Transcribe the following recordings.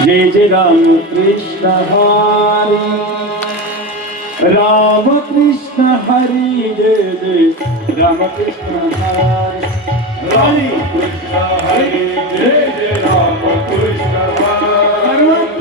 जय जय राम कृष्ण हरे राम कृष्ण हरे जय जय राम कृष्ण हरे हरे कृष्ण हरे जय जय राम कृष्ण हरे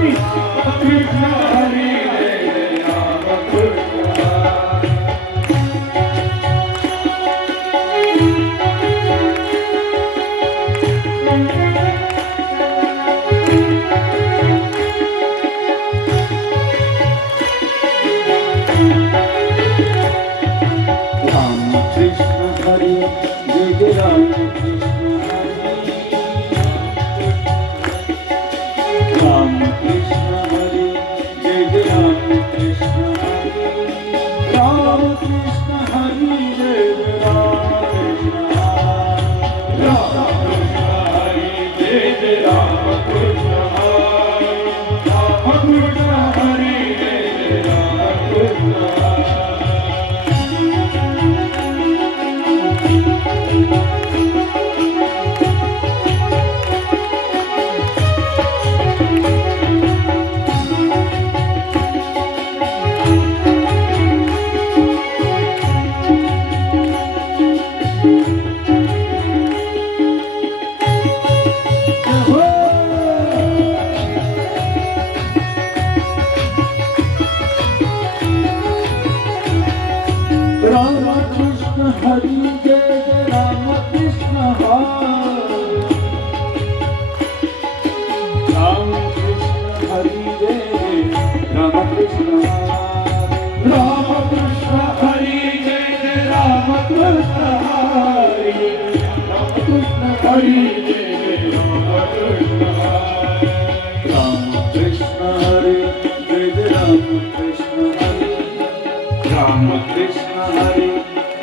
कृष्ण हरे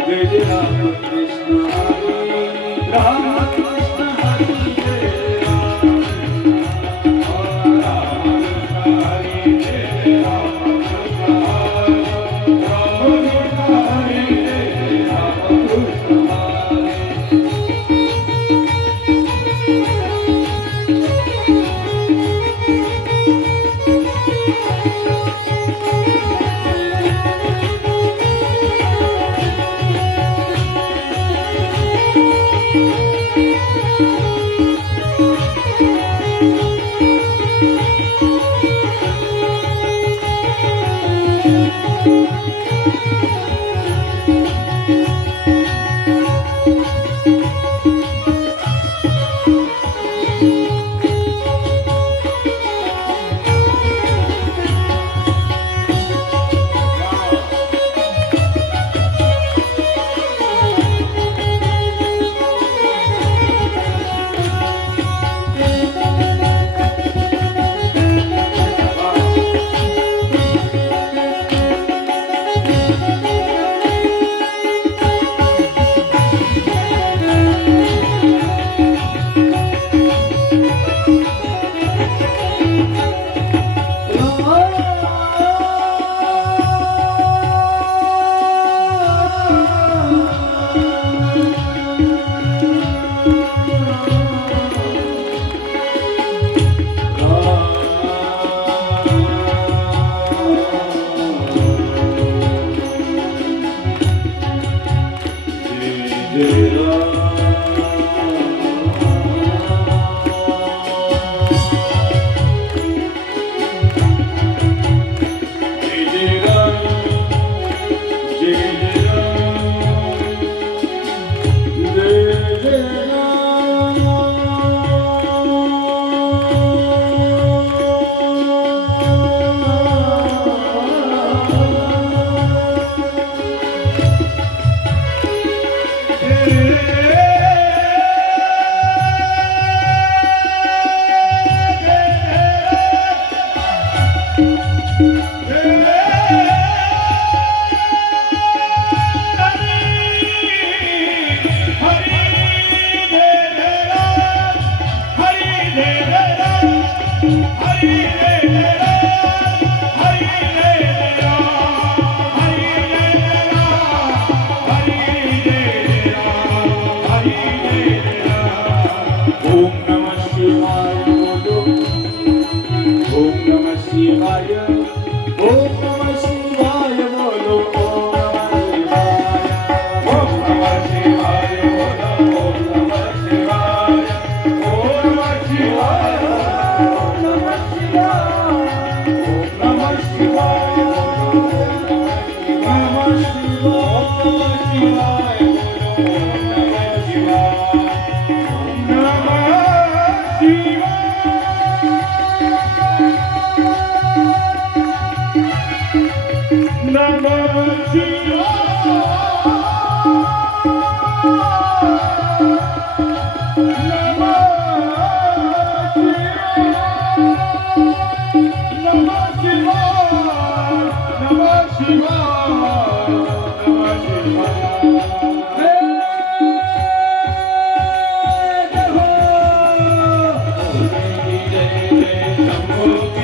जय जय राम कृष्ण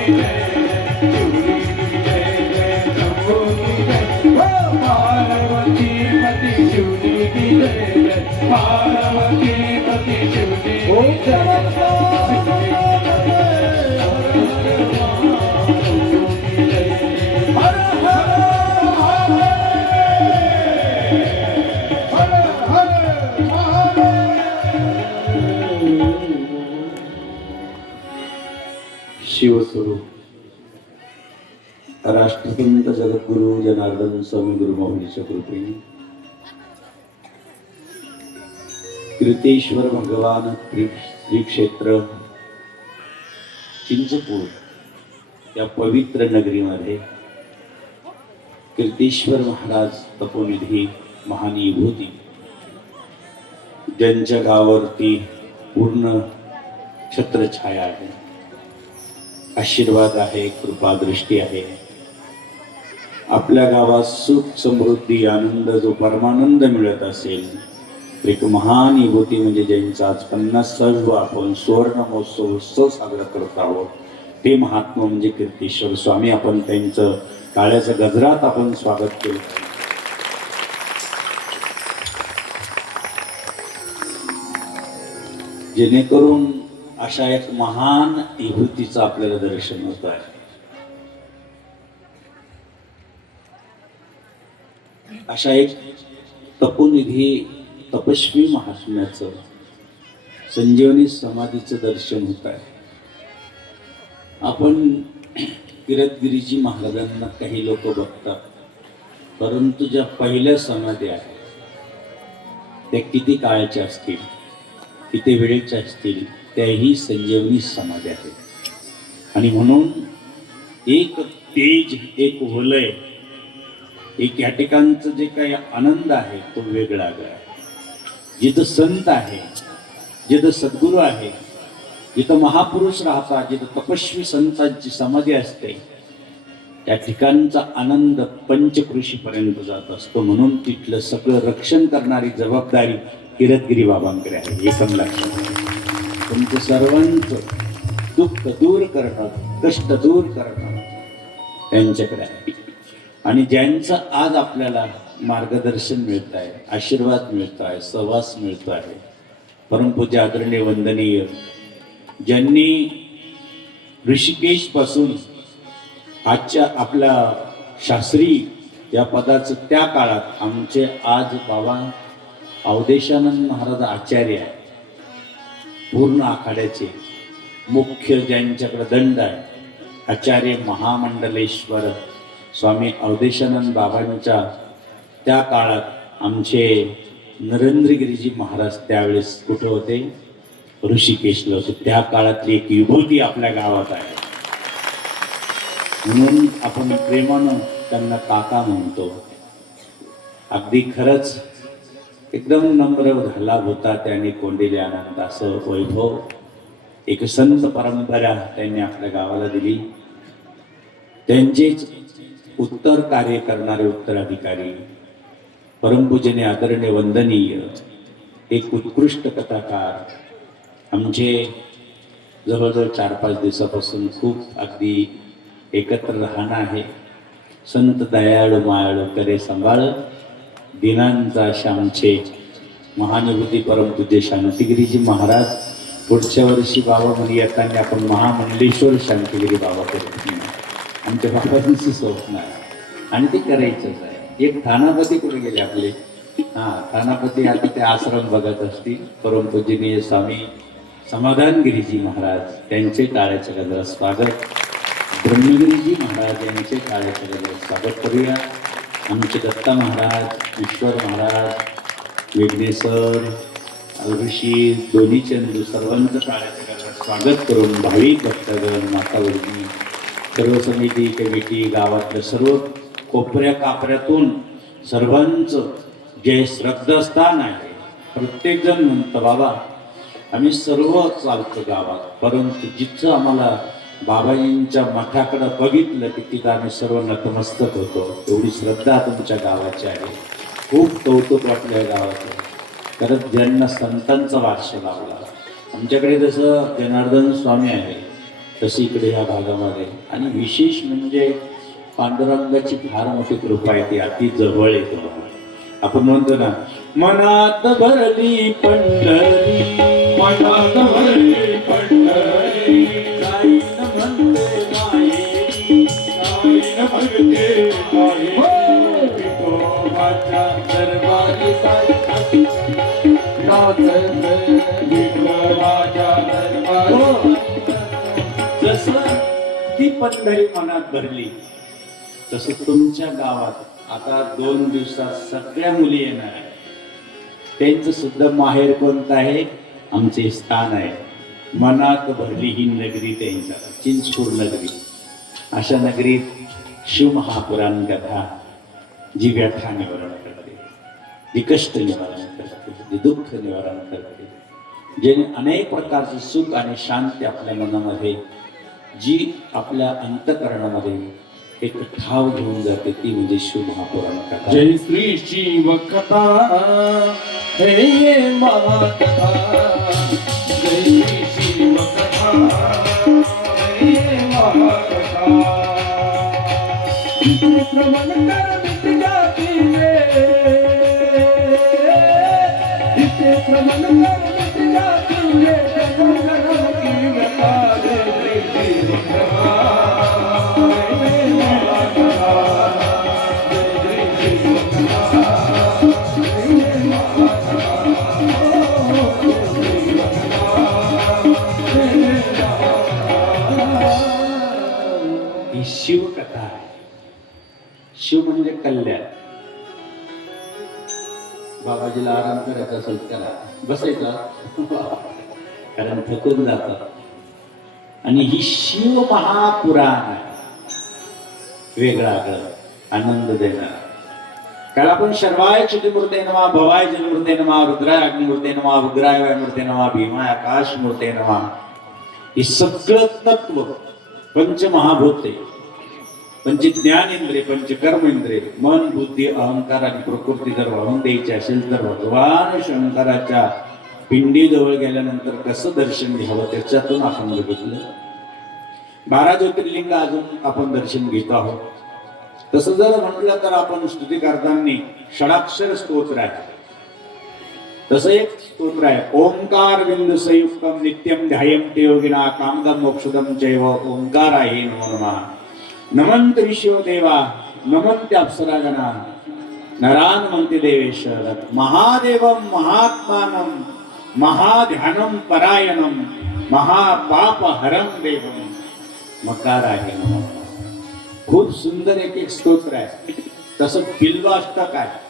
की जय जय शिवजी की जय जय शंभू की जय हो पार्वती पती शिवजी की जय जय पार्वती पती शिवजी की जय शिवस्वरूप राष्ट्रसंत जगद्गुरु जनार्दन स्वामी गुरुमाऊलीच्या कृपेने कीर्तेश्वर भगवान श्री क्षेत्र चिंचपूर या पवित्र नगरीमध्ये कीर्तेश्वर महाराज तपोनिधी महानिभूती ज्यांच्या गावावरती पूर्ण छत्रछाया आहे, आशीर्वाद आहे, कृपा दृष्टी आहे. आपल्या गावात सुख समृद्धी आनंद जो परमानंद मिळत असेल, एक महान विभूती म्हणजे ज्यांचा आज 50वा आपण सुवर्ण महोत्सव उत्सव साजरा करत आहोत ते महात्मा म्हणजे कीर्तेश्वर स्वामी. आपण त्यांचं काळ्याच्या गजरात आपण स्वागत केलं. जेणेकरून अशा एक महान विभूतीचं आपल्याला दर्शन होत आहे. अशा एक तपोनिधी तपस्वी महात्म्याचं संजीवनी समाधीचं दर्शन होत आहे. आपण किरतगिरीजी महाराजांना काही लोक बघतात, परंतु ज्या पहिल्या समाधी आहेत त्या किती काळाच्या असतील, किती वेळेच्या असतील, त्याही संजीवनी समाधी आहेत. आणि म्हणून एक तेज, एक वलय, एक या ठिकाणचं जे काही आनंद आहे तो वेगळा आहे. जिथं संत आहे, जिथं सद्गुरू आहे, जिथं महापुरुष राहतात, जिथं तपस्वी संतांची समाधी असते, त्या ठिकाणचा आनंद पंचकृषीपर्यंत जात असतो. म्हणून तिथलं सगळं रक्षण करणारी जबाबदारी किरतगिरी बाबांकडे आहे. हे पण लक्षात, तुमचं सर्वांचं दुःख दूर करणं, कष्ट दूर करणं त्यांच्याकडे आहे. आणि ज्यांचं आज आपल्याला मार्गदर्शन मिळत आहे, आशीर्वाद मिळत आहे, सहवास मिळतो आहे, परमपूज्य आदरणीय वंदनीय ज्यांनी ऋषिकेश पासून आजच्या आपल्या शास्त्री या पदाचं त्या काळात आमचे आज बाबा अवधेशानंद महाराज आचार्य आहे, पूर्ण आखाड्याचे मुख्य ज्यांच्याकडे दंड आहे, आचार्य महामंडलेश्वर स्वामी अवधेशानंद बाबांच्या त्या काळात आमचे नरेंद्रगिरीजी महाराज त्यावेळेस कुठं होते? ऋषिकेशला होते. त्या काळातली एक विभूती आपल्या गावात आहे. म्हणून आपण प्रेमानं त्यांना काका म्हणतो. अगदी खरंच एकदम नम्र झाला होता त्यांनी कोंडिले आनंद असं वैभव, एक संत परंपरा त्यांनी आपल्या गावाला दिली. त्यांचेच उत्तर कार्य करणारे उत्तराधिकारी परमपूजने आदरणीय वंदनीय एक उत्कृष्ट कथाकार आमचे जवळजवळ 4-5 दिवसापासून खूप अगदी एकत्र राहणं आहे. संत दयाळू मायाळू करे सांभाळ दिनांचा असे आमचे महानुभूती परमपूज्य शांतिगिरीजी महाराज. पुढच्या वर्षी बाबा म्हणे येताना आपण महामंडलेश्वर शांतिगिरी बाबा करू. आमच्या बाबांचं स्वप्न आहे आणि ते करायचंच आहे. एक थानापती कुठे गेले आपले? थानापती आता ते आश्रम बघत असतील. परमपूजनीय स्वामी समाधानगिरीजी महाराज त्यांचे टाळ्याच्या गजरात स्वागत. ब्रह्मगिरीजी महाराज यांचे टाळ्याच्या गजरात स्वागत करूया. आमचे दत्ता महाराज, ईश्वर महाराज, विघ्नेश्वर, ऋषी, दोन्ही चंदू सर्वांचं टाळ्याच्या गजरात स्वागत करून भाविक भक्तगण, माता भगिनी, सर्व समिती, कमिटी, गावातल्या सर्व कोपऱ्या कापऱ्यातून सर्वांचं जे श्रद्धास्थान आहे. प्रत्येकजण म्हणतं बाबा आम्ही सर्व चालतो गावात, परंतु जिथं आम्हाला बाबाजींच्या मठाकडं बघितलं की तिथं आम्ही सर्व नतमस्तक होतो. एवढी श्रद्धा तुमच्या गावाची आहे. खूप कौतुक वाटलं या गावाचं. कारण ज्यांना संतांचा वारसा लाभला, आमच्याकडे जसं जनार्दन स्वामी आहे तशी इकडे ह्या भागामध्ये. आणि विशेष म्हणजे पांडुरंगाची फार मोठी कृपा आहे, ती अति जवळ येतो. आपण म्हणतो ना, मनात भरली पंढरी, मनात भरली पंढरी, जाईन म्हणते मायेरी, जाईन म्हणते मायेरी, विठोबाच्या दरबारी जाईन नाचते विठोबाच्या दरबारी. जसं ती पंढरी मनात भरली, तसं तुमच्या गावात आता 2 दिवसात सगळ्या मुली येणार आहे. त्यांचं सुद्धा माहेर कोणतं आहे? आमचे स्थान आहे. मनात भरली ही नगरी त्यांच्या चिंचपूर नगरी. अशा नगरीत शिवमहापुराण कथा जी व्यथा निवारण करते, जी कष्ट निवारण करते, जी दुःख निवारण करते, जेणे अनेक प्रकारचे सुख आणि शांती आपल्या मनामध्ये, जी आपल्या अंतःकरणामध्ये एक ठाव घेऊन जाते, ती म्हणजे शिवमहापुराण कथा. जय श्री शिव कथा, हे महाकथा. जय श्री शिव कथा, हे महाकथा. श्रवण कर मिट जाती रे, इथे श्रवण कर मिट जाती रे, जन्म जन्म की व्यथा. जय श्री शिव कथा, हे महाकथा. जय श्री शिव कथा, हे महाकथा. ही शिवकथा आहे. शिव म्हणजे कल्याण. बाबाजीला आराम करायचा असेल करा, बसायचा, कारण थकून जातात. आणि ही शिव महापुराण आहे, वेगळा आनंद देणार. कारण आपण शर्वाय चितिमूर्ते नमा, भवाय जलमूर्ते नमा, रुद्राय अग्निमूर्ते नमा, उग्राय वायुमूर्ते नमा, भीमाय आकाशमूर्ते नमा, हे सगळं तत्व पंचमहाभूते, पंच ज्ञानेंद्रिय, पंच कर्मेंद्रिय, मन बुद्धी अहंकार आणि प्रकृती जर वाहून द्यायची असेल तर भगवान शंकराच्या पिंडीजवळ गेल्यानंतर कसं दर्शन घ्यावं त्याच्यातून आपण बघितलं. 12 ज्योतिर्लिंग अजून आपण दर्शन घेतो आहोत. तसं जर म्हटलं तर आपण स्तुती करताना षडाक्षर स्तोत्र आहे. तसं एक स्तोत्र आहे, ओंकार बिंदू संयुक्तम नित्यम ध्यायम ते योगिना कामदम मोक्षदम चैव ओंकाराय नमो नमः. नमंत विश्व देवा, नमंत अप्सरागणा, नरान म्हणते देवेश, महादेवम महात्मानम महाध्यानम परायणम महापाप हरम देवम मकाराय नमो नमः. खूप सुंदर एक एक स्तोत्र आहे. तसं बिल्वाष्टक आहे.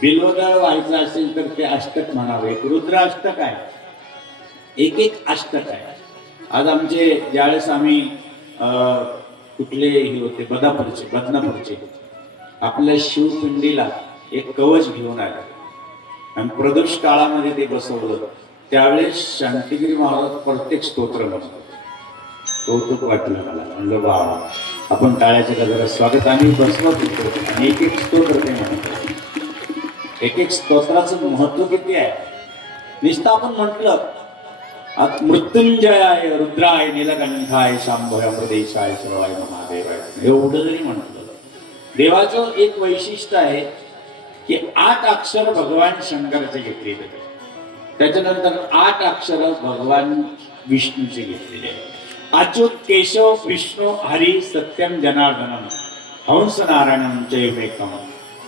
बिल्वदळ व्हायचं असेल तर ते अष्टक म्हणावे. रुद्राष्टक आहे, एक एक अष्टक आहे. आज आमचे ज्यावेळेस आम्ही कुठले हे होते बदनापूरचे आपल्या शिवपिंडीला एक कवच घेऊन आले आणि प्रदोष काळामध्ये ते बसवलं. त्यावेळेस शांतिगिरी महाराज प्रत्येक स्तोत्र म्हणतात. कौतुक वाटलं मला. म्हणलं वा, आपण टाळ्याच्या गजरात स्वागत आणि बसवत होतो आणि एक एक स्तोत्र ते म्हणतात. एक एक स्तोत्राचं महत्व किती आहे. नुसतं आपण म्हटलं मृत्युंजयाय रुद्राय नीलकंठाय शांभय प्रदेशाय सर्वाय महादेवाय, एवढं जरी म्हटलं, देवाचं एक वैशिष्ट्य आहे की 8 अक्षर भगवान शंकराचे घेतलेले, त्याच्यानंतर 8 अक्षर भगवान विष्णूचे घेतलेले आहे. अच्युत केशव विष्णू हरी सत्यम जनार्दनम हंस नारायणम जयमेकम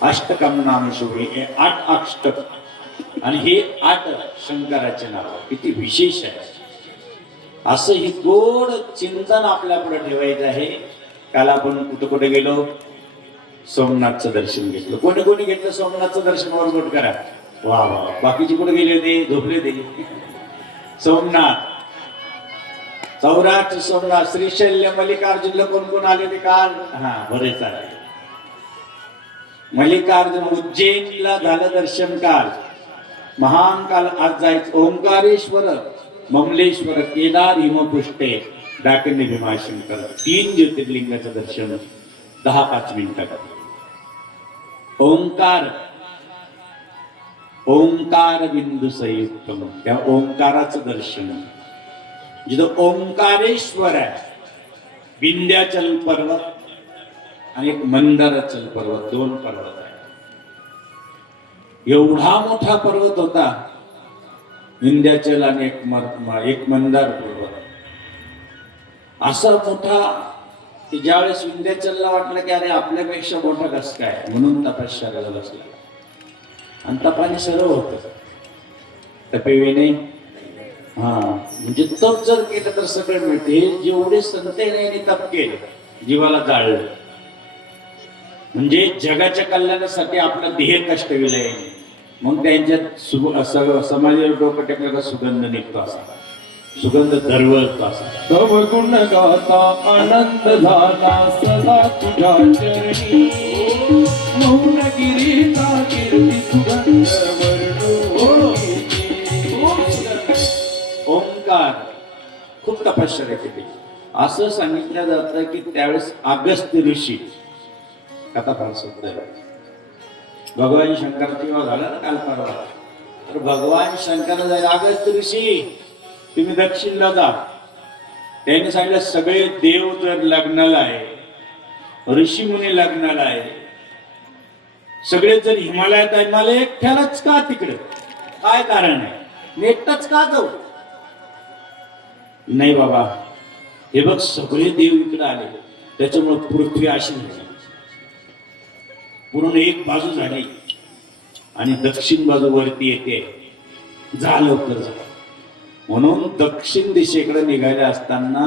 अष्टकम नाम शिवी, हे 8 अष्टक आणि हे 8 शंकराचे नाव. किती विशेष आहे. असं ही गोड चिंतन आपल्या पुढे ठेवायचं आहे. काल आपण कुठे कुठे गेलो, सोमनाथचं दर्शन घेतलं. कोणी कोणी घेतलं सोमनाथचं दर्शन? वरगोट करा. वा वा. बाकीचे कुठे गेले होते? झोपले होते. सोमनाथ, सौराष्ट्र सोमनाथ, श्रीशैल्य, मल्लिकार्जुनला कोण कोण आले होते काल? हा, बरेच आले. मल्लिकार्जुन, उज्जैनला झालं दर्शन काल. महान काल आज जायचं. ओंकारेश्वर, ममलेश्वर, केदार, हिमपुष्टे, डाकणी, भीमाशंकर, 3 ज्योतिर्लिंगाचं दर्शन 10-5 मिनिटात. ओंकार, ओंकार बिंदू संयुक्त, त्या ओंकाराचं दर्शन. जिथं ओंकारेश्वर आहे, विंध्याचल पर्वत आणि एक मंदाराचल पर्वत, दोन पर्वत आहे. एवढा मोठा पर्वत होता विंध्याचल आणि एक मंदार पर्वत. असा मोठा की ज्यावेळेस विंध्याचलला वाटलं की अरे आपल्यापेक्षा मोठा कसं काय, म्हणून तपश्चर्याला बसला. आणि तपाने सर्व होत तपेविने. हा म्हणजे तप जर केलं तर सगळं मिळते. जेवढे संतांनी तप केलं, जीवाला जाळलं, म्हणजे जगाच्या कल्याणासाठी आपला देह कष्ट विलय, मग त्यांच्यात समाजावर डोकं टेकलं का सुगंध निघतो, असा सुगंध दरवळतो असा. तव गुण गाता आनंद झाला सदा तुझ्या चरणी, मौनगिरीचा कीर्ती सुगंध वर्णू. ओंकार खूप तपश्चर्या केली. असं सांगितलं जातं की त्यावेळेस अगस्त्य ऋषी, कथा फार सुंदर आहे. भगवान शंकराची विवाह झाला ना काल परवा, तर भगवान शंकर जाईल, अगस्त्य ऋषी तुम्ही दक्षिणला जा. त्यांनी सांगितलं सगळे देव जर लग्नाला आहे, ऋषी मुनी लग्नाला आहे, सगळे जर हिमालयात आहे, मला एकट्यालाच का तिकडे काय कारण आहे, मी एकटाच का जाऊ? नाही बाबा, हे बघ सगळे देव इकडे आले, त्याच्यामुळे पृथ्वी अशी झाली, पूर्ण एक बाजू झाली आणि दक्षिण बाजू वरती येते, जा लवकर जा. म्हणून दक्षिण दिशेकडे निघाले असताना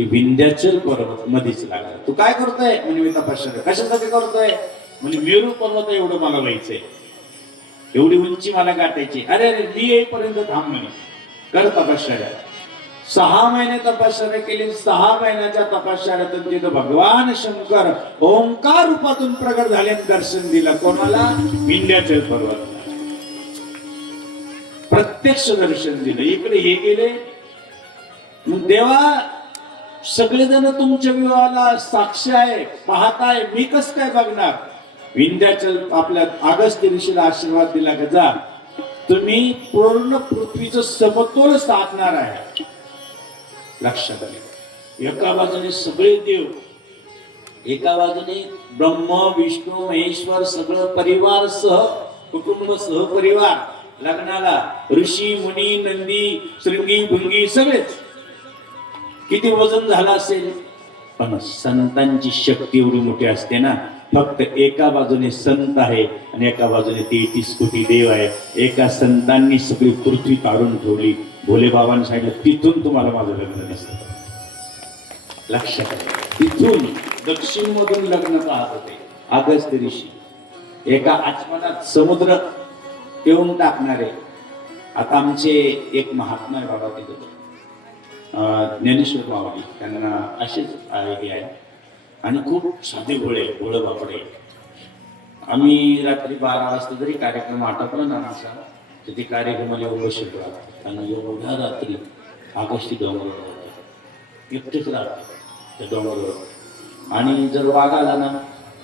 विंध्याचल पर्वत मध्येच लागला. तू काय करतोय म्हणजे मी तपश्चर्या. कशासाठी करतोय म्हणजे मेरू पर्वत एवढं मला व्हायचंय, एवढी उंची मला गाठायची. अरे अरे मी येईपर्यंत थांब म्हणे, कर तपश्चर्या. 6 महिने तपश्चर्या केली. 6 महिन्याच्या तपश्चर्यातून तिथं भगवान शंकर ओंकार रूपातून प्रगट झाले, दर्शन दिलं. कोणाला? विंध्याचल पर्वत, प्रत्यक्ष दर्शन दिलं. इकडे हे गेले, मग देवा सगळेजण तुमच्या विवाहाला साक्षी आहे, पाहताय, मी कस काय बघणार? विंध्याचल आपल्या अगस्त्य ऋषीला आशीर्वाद दिला का जा, तुम्ही पूर्ण पृथ्वीचं समतोल साधणार आहे. लक्षात आले. एका बाजूने सगळे देव, एका बाजूने ब्रह्म विष्णू महेश्वर, सगळं परिवार सह, कुटुंब सहपरिवार लग्नाला, ऋषी मुनी नंदी शृंगी भृंगी सगळेच. किती वजन झालं असेल, पण संतांची शक्ती एवढी मोठी असते ना. फक्त एका बाजूने संत आहे आणि एका बाजूने 33 कोटी देव आहे. एका संतांनी सगळी पृथ्वी तारून ठेवली. भोले बाबांनी सांगितलं तिथून तुम्हाला माझं लग्न दिसतं. लक्षात आहे. तिथून दक्षिण मधून लग्न पाहत होते अगस्त्य ऋषी. एका आचमनात समुद्र ठेवून टाकणारे. आता आमचे एक महात्मा आहे बाबा तिथे, ज्ञानेश्वर माऊली, त्यांना असेच हे आहे आणि खूप साधे भोळे बापडे. आम्ही रात्री 12 वाजता जरी कार्यक्रम आटपला ना असा, तर ते कार्यक्रमाला एवढं शिकवतात. आणि एवढ्या रात्री आकाशी डोंगरावर एकटेच राहतात त्या डोंगरावर. आणि जर वाघ आला ना,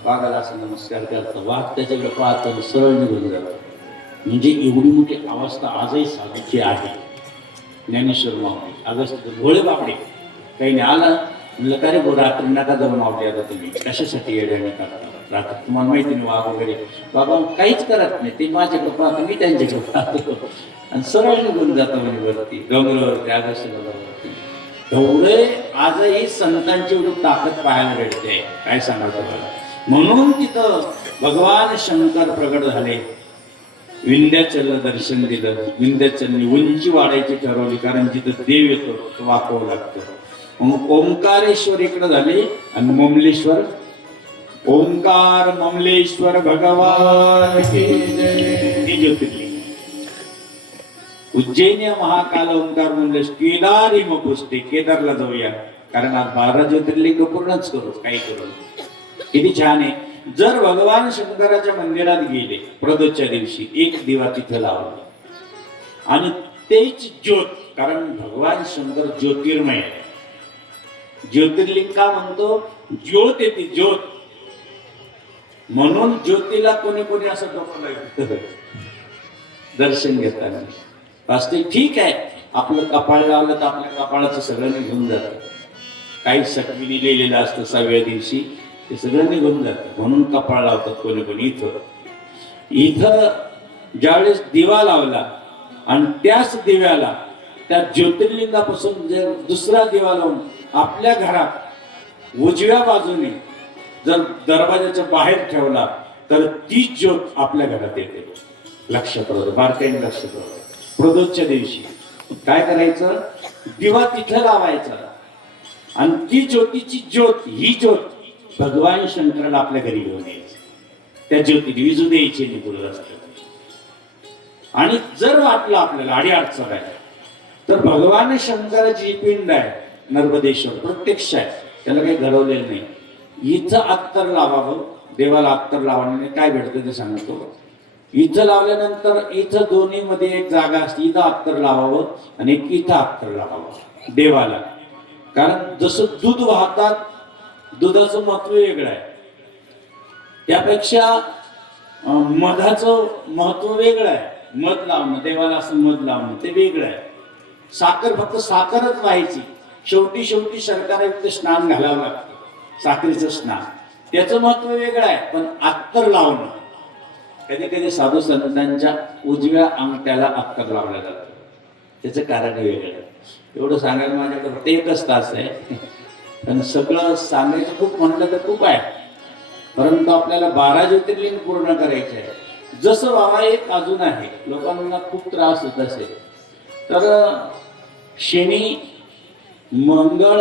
वाघाला असं नमस्कार करतं, वाघ त्याच्याकडे पाहतो, सरळ निघून जातो. म्हणजे एवढी मोठी अवस्था आजही साधूची आहे. ज्ञानेश्वर माऊली, अगस्त्य, भोळे बापडे. काही नाही आला म्हणलं का रे रात्री नका जाऊन मावली, आता तुम्ही कशासाठी येड्याने करता रात्री, तुम्हाला माहिती नाही वाघ वगैरे. बाबा काहीच करत नाही, ते माझ्याकडे पाहतो, मी त्यांच्याकडे पाहतो, आणि सरळ निघून जातो म्हणजे वरती डोंगरावरती, अगस्त्य. एवढे आजही संतांची एवढी ताकद पाहायला भेटते, काय सांगायचं मला. म्हणून तिथं भगवान शंकर प्रगट झाले. विंध्याचलला दर्शन दिलं. विंध्याचलनी उंची वाढायची ठरवली, कारण जिथं देव येतो तो वाकवं लागतं. मग ओंकारेश्वर इकडे झाले आणि ममलेश्वर. ओंकार ममलेश्वर भगवान की जय. हे ज्योतिर्लिंग. उज्जैन महाकाल ओंकार ममलेश्वर. केदारी मपुष्टे, केदारला जाऊया, कारण आज 12 ज्योतिर्लिंग पूर्णच करू, काही करू. किती छान आहे. जर भगवान शंकराच्या मंदिरात गेले प्रदोषच्या दिवशी, एक दिवा तिथे लावला आणि तेच ज्योत, कारण भगवान शंकर ज्योतिर्मय. ज्योतिर्लिंग का म्हणतो? ज्योत येते, ज्योत. म्हणून ज्योतीला कोणी कोणी असं डोकं लागतं दर्शन घेताना. वास्तविक ठीक आहे, आपलं कपाळ लावलं तर आपल्या कपाळाचं सगळं निघून जातं. काही सकविनी लिहिलेलं असतं 6व्या दिवशी, ते सगळं निघून जातं. म्हणून कपाळ लावतात कोणी कोणी. इथं ज्यावेळेस दिवा लावला आणि त्याच दिव्याला त्या ज्योतिर्लिंगापासून जर दुसरा दिवा लावून आपल्या घरात उजव्या बाजूने जर दरवाजाच्या बाहेर ठेवला तर तीच ज्योत आपल्या घरात येते. लक्षात राहू, बारकाईने लक्षात राहू. प्रदोषच्या दिवशी काय करायचं, दिवा तिथं लावायचा आणि ती ज्योतीची ज्योत, ही ज्योत भगवान शंकराला आपल्या घरी घेऊन यायची. त्या ज्योतीने विजू द्यायची निघून असतं. आणि जर वाटलं आपल्याला अडीअडचण आहे तर भगवान शंकराची पिंड आहे नर्मदेश्वर, प्रत्यक्ष आहे, त्याला काही घडवलेलं नाही. इथं अत्तर लावावं, देवाला अत्तर लावण्याने काय भेटतं ते सांगतो. इथं लावल्यानंतर इथं दोन्ही मध्ये एक जागा असते, इथं अत्तर लावावं आणि इथं अत्तर लावावं देवाला. कारण जसं दूध वाहतात, दुधाचं महत्व वेगळं आहे, त्यापेक्षा मधाचं महत्व वेगळं आहे. मध लावणं, देवाला असं मध लावणं ते वेगळं आहे. साखर फक्त साखरच व्हायची, शेवटी शेवटी शर्करायुक्त स्नान घालावं लागतं, साखरेचं स्नान, त्याचं महत्व वेगळं आहे. पण अत्तर लावणं, कधी कधी साधू संतांच्या उजव्या अंगठ्याला अत्तर लावलं जातं, त्याचं कारण वेगळं. एवढं सांगायला माझ्याकडे फक्त एकच तास आहे, पण सगळं सांगायचं खूप म्हणलं तर खूप आहे. परंतु आपल्याला 12 ज्योतिर्लिंग पूर्ण करायचे आहे. जसं बाबा एक अजून आहे, लोकांना खूप त्रास होत असेल तर शनी, मंगळ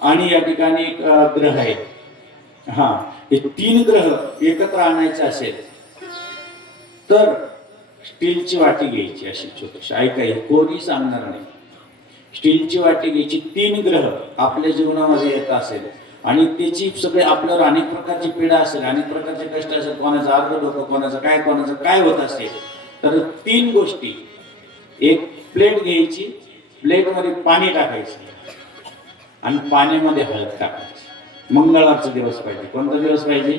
आणि या ठिकाणी एक ग्रह आहे, हा, हे 3 ग्रह एकत्र आणायचे असेल तर स्टीलची वाटी घ्यायची, अशी छोटीशी, ऐका हे कोणी सांगणार नाही. स्टीलची वाटी घ्यायची, 3 ग्रह आपल्या जीवनामध्ये येत असेल आणि त्याची सगळे आपल्यावर अनेक प्रकारची पीडा असेल, अनेक प्रकारचे कष्ट असेल, कोणाचं अर्ध डोकं, कोणाचं काय होत असेल, तर 3 गोष्टी. एक प्लेट घ्यायची, प्लेटमध्ये पाणी टाकायचं आणि पाण्यामध्ये हळद टाकायची. मंगळवारचा दिवस पाहिजे. कोणता दिवस पाहिजे?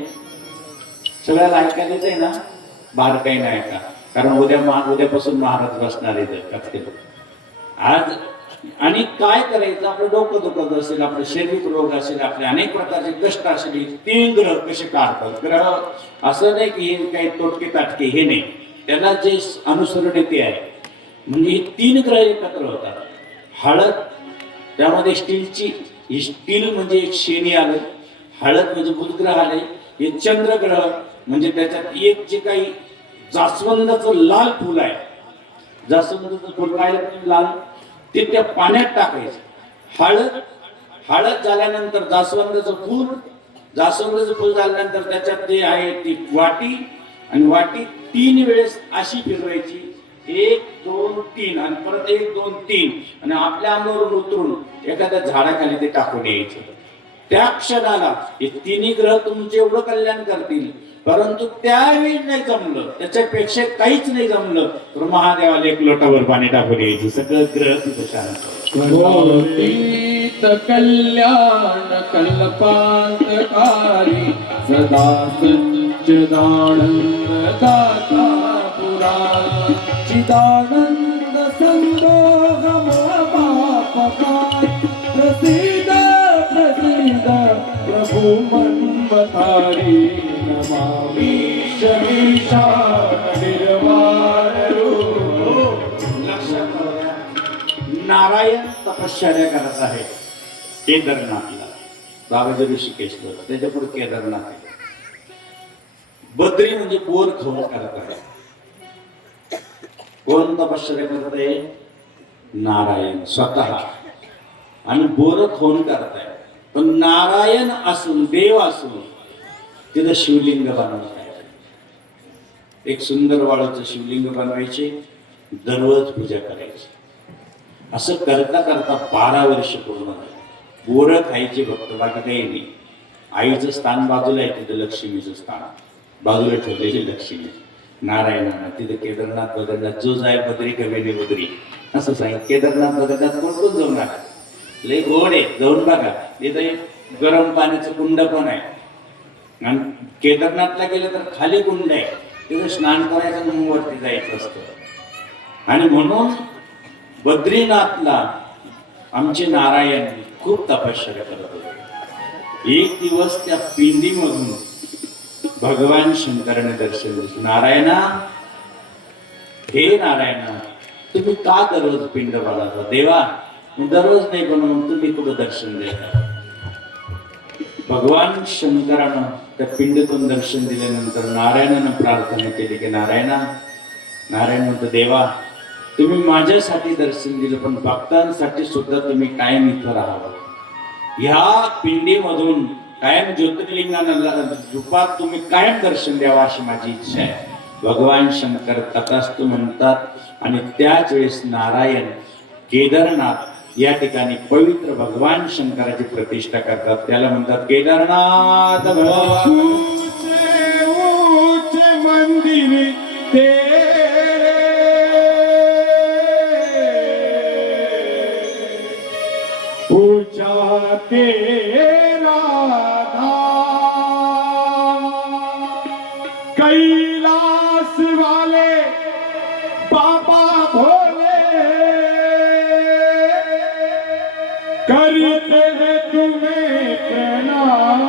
सगळ्याला ऐकायला येत आहे ना, बारकाई नाही ऐका, कारण उद्यापासून महाराज बसणार आहे आज. आणि काय करायचं, आपलं डोकं दुखत असेल, आपलं शारीरिक रोग असेल, आपले अनेक प्रकारचे कष्ट असेल, 3 ग्रह कसे काढतात. ग्रह असं नाही की हे काही तोटके ताटके, हे नाही, त्याला जे अनुसरण ते आहे. म्हणजे हे 3 ग्रह एकत्र होतात. हळद, त्यामध्ये स्टीलची, ही स्टील म्हणजे एक शनी आलं, हळद म्हणजे बुधग्रह आले, हे चंद्रग्रह म्हणजे त्याच्यात एक जे काही जास्वंदाचं लाल फुल आहे, जास्वंदाचं फुल काय लाल, ते त्या पाण्यात टाकायचं. हळद झाल्यानंतर जास्वंदाचं फुल झाल्यानंतर त्याच्यात ते आहे ती वाटी, आणि वाटी 3 वेळेस अशी फिरवायची, 1 2 3 आणि परत 1 2 3, आणि आपल्या अंगावरून उतरून एखाद्या झाडाखाली ते टाकून यायचं. त्या क्षणाला हे 3 ग्रह तुमचे एवढं कल्याण करतील. परंतु त्यावेळी नाही जमलं, त्याच्यापेक्षा काहीच नाही जमलं तर महादेवाला 1 लोटावर पाणी टाकून यायचं, सगळं ग्रह तिथं शांत. कल्याण कल्पांतकारी सदा सच्चिदानंद दाता पुराण चिदानंद संदोह पापकार प्रसिद्ध प्रभु मन्मथारी नमामि शमीशा निर्वाण रूप. लक्षात ठेवा, नारायण तपश्चर्या करत आहे केदारनाथला, बाबाजी ऋषिकेशला, त्याच्या पुढे केदारनाथ आहे. बद्री म्हणजे बोर खाऊन करत आहे. कोण तपश्चर्या करत आहे? नारायण स्वतः, आणि बोर खाऊन करत आहे. पण नारायण असून, देव असून तिथं शिवलिंग बनवत आहे. एक सुंदर वाळूचं शिवलिंग बनवायचे, दररोज पूजा करायची. असं करता करता 12 वर्ष पूर्ण झाली. बोरं खायची फक्त, बाकी काही नाही. आईचं स्थान बाजूला आहे, तिथं लक्ष्मीचं स्थान बाजूला ठेवलेली लक्ष्मी नारायणानं. तिथे केदारनाथ बद्रीनाथ जो जाय बद्री कवेने बद्री असं सांग. केदारनाथ बद्रीनाथ कोण कोण जाऊन आला, लय गोड आहे, जाऊन बघा. तिथं एक गरम पाण्याचं कुंड पण आहे, आणि केदारनाथला गेलं तर खाली कुंड आहे, तिथं स्नान करायचं आणि वरती जायचं असतं. आणि म्हणून बद्रीनाथला आमचे नारायण खूप तपश्चर्या करत होते. एक दिवस त्या पिंडीमधून भगवान शंकराने दर्शन दिले. नारायणा, हे नारायणा, तुम्ही का दररोज पिंड बनवता? देवा, दररोज नाही बनवून तुम्ही कुठं दर्शन देता? भगवान शंकरानं त्या पिंडीतून दर्शन दिल्यानंतर नारायणानं प्रार्थना केली की नारायणा, नारायण म्हणतो, देवा, तुम्ही माझ्यासाठी दर्शन दिलं, पण भक्तांसाठी सुद्धा तुम्ही कायम इथं राहावं. ह्या पिंडीमधून कायम ज्योतिर्लिंगांना रूपात तुम्ही कायम दर्शन द्यावं अशी माझी इच्छा आहे. भगवान शंकर तथास्तु म्हणतात आणि त्याच वेळेस नारायण केदारनाथ या ठिकाणी पवित्र भगवान शंकराची प्रतिष्ठा करतात. त्याला म्हणतात केदारनाथ भगवान. ऊंचे ऊंचे मंदिर तेरे, ऊंचा तेरा धाम, कैलाश वाले बाबा भोले करते हैं तुम्हें प्रणाम.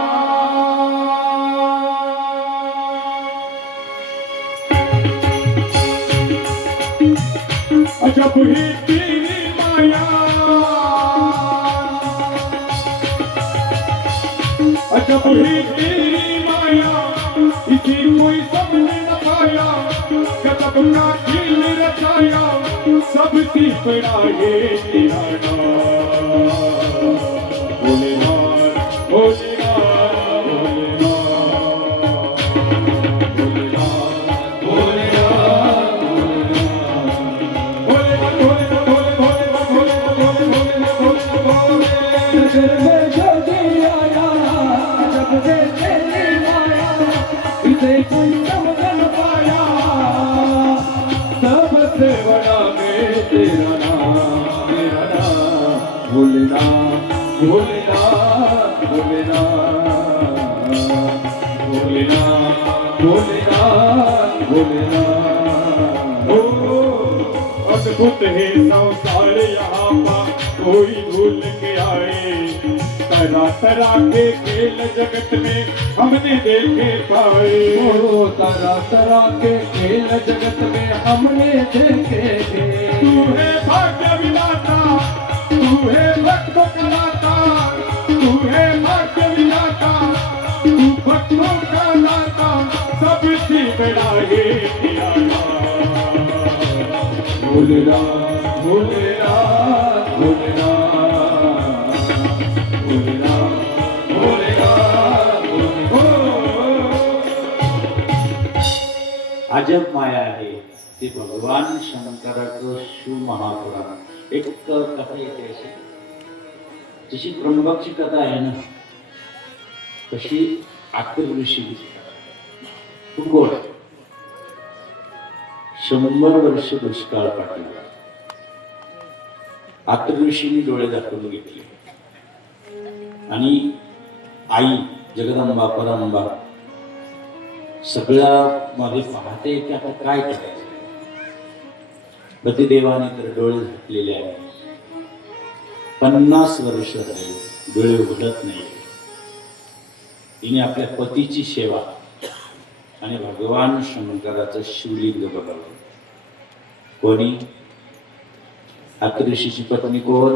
अजब ही तेरी माया, अजब ही तेरी माया, इसी कोई समझ न पाया, गजब का खेल रचाया, सबसे बड़ा ये तेरा नाम. भोलेनाथ, भोलेनाथ, भोलेनाथ, भोलेनाथ, भोलेनाथ, भोलेनाथ, भोलेनाथ, भोलेनाथ, भोलेनाथ, भोलेनाथ. नजर में जोगी आया, जब से तेरी माया, इसे कोई समझ न पाया, सबसे बड़ा मैं तेरा नाम, तेरा नाम. भोलेनाथ, भोलेनाथ, भोलेनाथ, भोलेनाथ, भोलेनाथ, भोलेनाथ. ओ अद्भुत है संसार यहाँ पर, कोई भूल के आए, तरह तरह के खेल जगत में हमने देखे पाए. ओ तरह तरह के खेल जगत में हमने देखे थे. तू है भाग्य विधाता, तू है भक्तों का दाता, तू है भाग्य विधाता, तू भक्तों का दाता, सबसे बड़ा है तेरा नाम. भोलेनाथ, भोलेनाथ, भोलेनाथ, भोलेनाथ, भोलेनाथ, भोलेनाथ. अजब माया आहे ते भगवान शंकराचं शिव महापुराण. एक कथा येते अशी, जशी त्र्यंबकची कथा आहे ना, तशी आतर ऋषीची खूप गोड. 100 वर्ष दुष्काळ पाठीला आतर ऋषींनी डोळे दाखवून घेतले आणि आई जगदंबा परंबा सगळ्या मध्ये पाहते की आता काय करायचं. पतिदेवाने तर डोळे झाकलेले आहेत. 50 वर्ष झाले डोळे उघडत नाही. तिने आपल्या पतीची सेवा आणि भगवान शंकराचं शिवलिंग बघावं. कोणी? अत्रिशीची पत्नी कोण?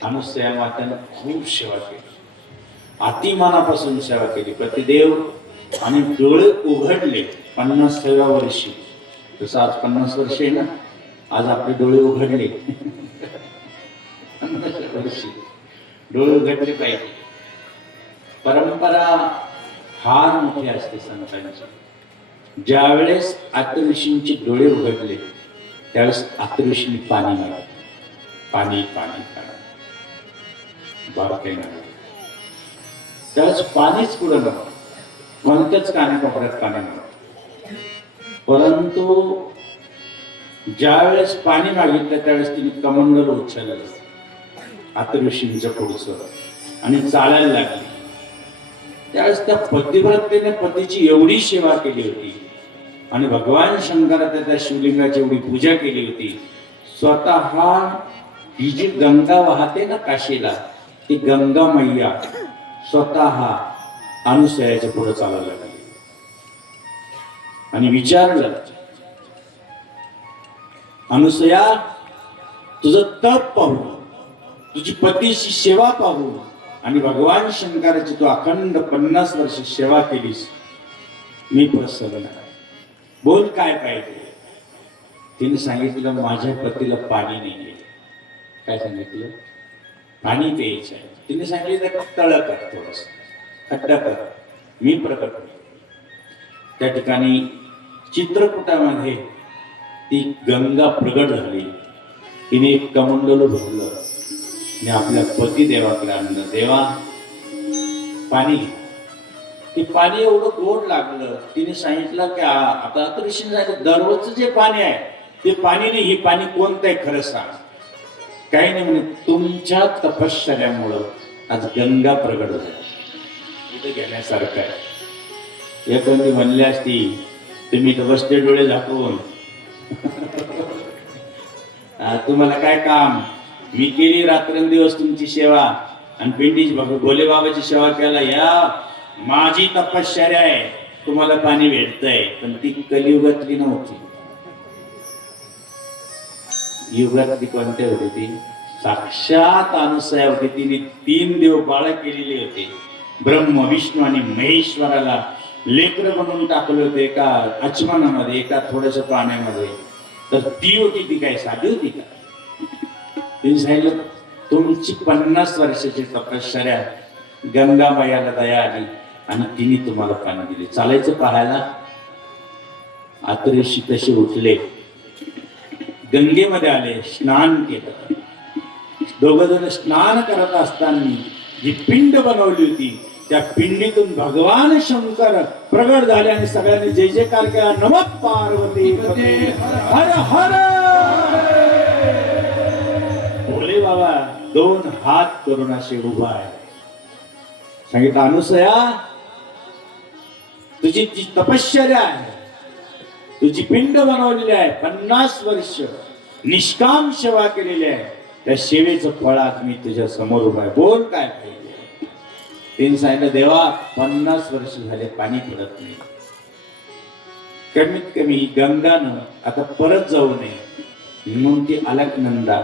अनुसया माताने खूप सेवा केली, अतिमानापासून सेवा केली. पतिदेव आणि डोळे उघडले 50व्या वर्षी. जसं आज 50 वर्ष आहे ना, आज आपले डोळे उघडले. 50 वर्षी डोळे उघडले पाहिजे. परंपरा फार मोठी असते संतांची. ज्यावेळेस आतऋषींचे डोळे उघडले त्यावेळेस आतऋषींनी पाणी मागले. पाणी पाणी पाणी बारकाई नाही. त्यावेळेस पाणीच पुढं नव्हतं, कोणत्याच कानाकोपऱ्यात पाणी नव्हतं. परंतु ज्यावेळेस पाणी मागितलं त्यावेळेस तिने कमंडल उचललं आतऋषींच्या पुढचं आणि चालायला लागली. त्यावेळेस त्या पतिव्रतेने पतीची एवढी सेवा केली होती आणि भगवान शंकराच्या त्या शिवलिंगाची एवढी पूजा केली होती. स्वतः ही जी गंगा वाहते ना काशीला, ती गंगा मैया स्वतः अनुसयाच्या पुढे चालायला लागली आणि विचारलं, अनुसया, तुझं तप पाहू, तुझी पतीची सेवा पाहू आणि भगवान शंकराची तू अखंड 50 वर्ष सेवा केलीस, मी प्रसन्न आहे. बोल काय पाहिजे. तिने सांगितलं, माझ्या पतीला पाणी नाहीये. काय सांगितलं? पाणी प्यायचं आहे. तिने सांगितलं, तळ कर, थोडस खड्डा कर, मी प्रकट होतो. त्या ठिकाणी चित्रकूटामध्ये ती गंगा प्रगट झाली. तिने एक कमंडल भरलं आणि आपल्या पतिदेवाकडे आणलं. देवा, पाणी. ते पाणी एवढं गोड लागलं. तिने सांगितलं की आता तर सांगितलं, दररोजचं जे पाणी आहे ते पाणी नाही, हे पाणी कोणतं आहे खरं सांग. काही नाही म्हणे, तुमच्या तपश्चर्यामुळं आज गंगा प्रगट झाली. इथं घेण्यासारखं आहे. एखादी म्हणली असती, तुम्ही तर बसते डोळे झाकून, तुम्हाला काय काम, मी केली रात्रंदिवस तुमची सेवा आणि पिंडीची भोले बाबाची सेवा केला, या माझी तपश्चर्या आहे, तुम्हाला पाणी भेटतंय. पण ती कलियुगातली नव्हती. युगातली कोणत्या होती? ती साक्षात अनुसया होती. तिने 3 देव बाळ केलेले होते. ब्रह्म, विष्णू आणि महेश्वराला लेकर बनवून टाकले होते एका आचमनामध्ये, एका थोड्याशा पाण्यामध्ये. तर ती होती, ती काय साधी होती का? तिने सांगितलं, तुमची 50 वर्षाची तपश्चर्या, गंगामायाला दया आली आणि तिने तुम्हाला पाणी दिले. चालायचं पाहायला. आतरेशी तसे उठले, गंगेमध्ये आले, स्नान केलं. दोघ जण स्नान करत असताना जी पिंड बनवली होती, त्या पिंडीतून भगवान शंकर प्रगट झाले आणि सगळ्यांनी जय जयकार केला. नमः पार्वती हर हर. भोले बाबा 2 हात करून असे उभा आहे. सांगितलं, अनुसया, तुझी जी तपश्चर्या आहे, तुझी पिंड बनवलेली आहे, 50 वर्ष निष्काम सेवा केलेली आहे, त्या सेवेचं फळ आज मी तुझ्या समोर उभा आहे. बोल काय पाहिजे. तिने सांगितलं, देवा, 50 वर्ष झाले पाणी पडत नाही. कमीत कमी गंगानं आता परत जाऊ नये म्हणून ती अलकनंदा.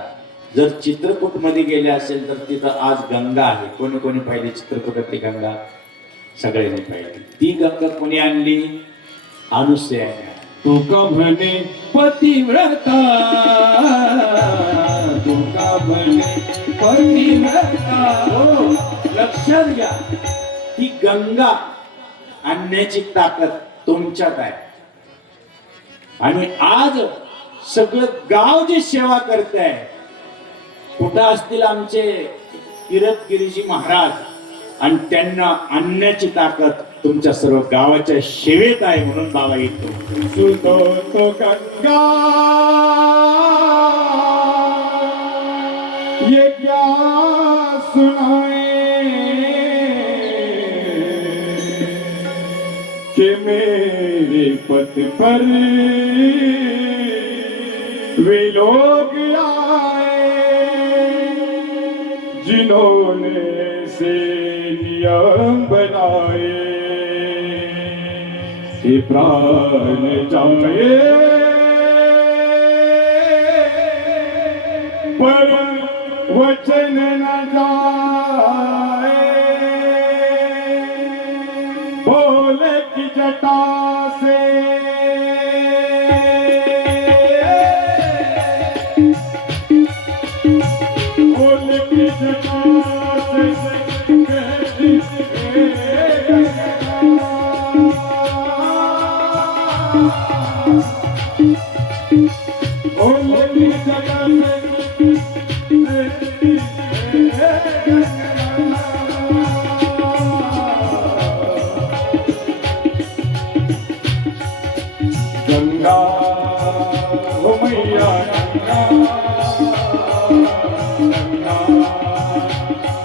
जर चित्रकूट मध्ये गेले असेल तर तिथं आज गंगा आहे. कोणी कोणी पाहिली चित्रकूटातली गंगा? सगळ्यांनी पाहिली. ती गंगा कोणी आणली? अनुसयाने. तुका म्हणे पतिव्रता, तुका म्हणे पतिव्रता. हो, लक्षात घ्या, ही गंगा आणण्याची ताकद तुमच्यात आहे. आणि आज सगळं गाव जे सेवा करत आहे, कुठं असतील आमचे किरतगिरीजी महाराज, आणि त्यांना आणण्याची ताकद तुमच्या सर्व गावाच्या सेवेत आहे. म्हणून बाबा येतो. सुतो तो गंगा ये क्या सुनाए कि मेरे पथ पर वे लोग आए जिन्होंने से नियम बनाए कि प्राण जाए पर वचन न जाए। भोले की जटा से भोले की जटा से गंगा हो मैया गंगा, गंगा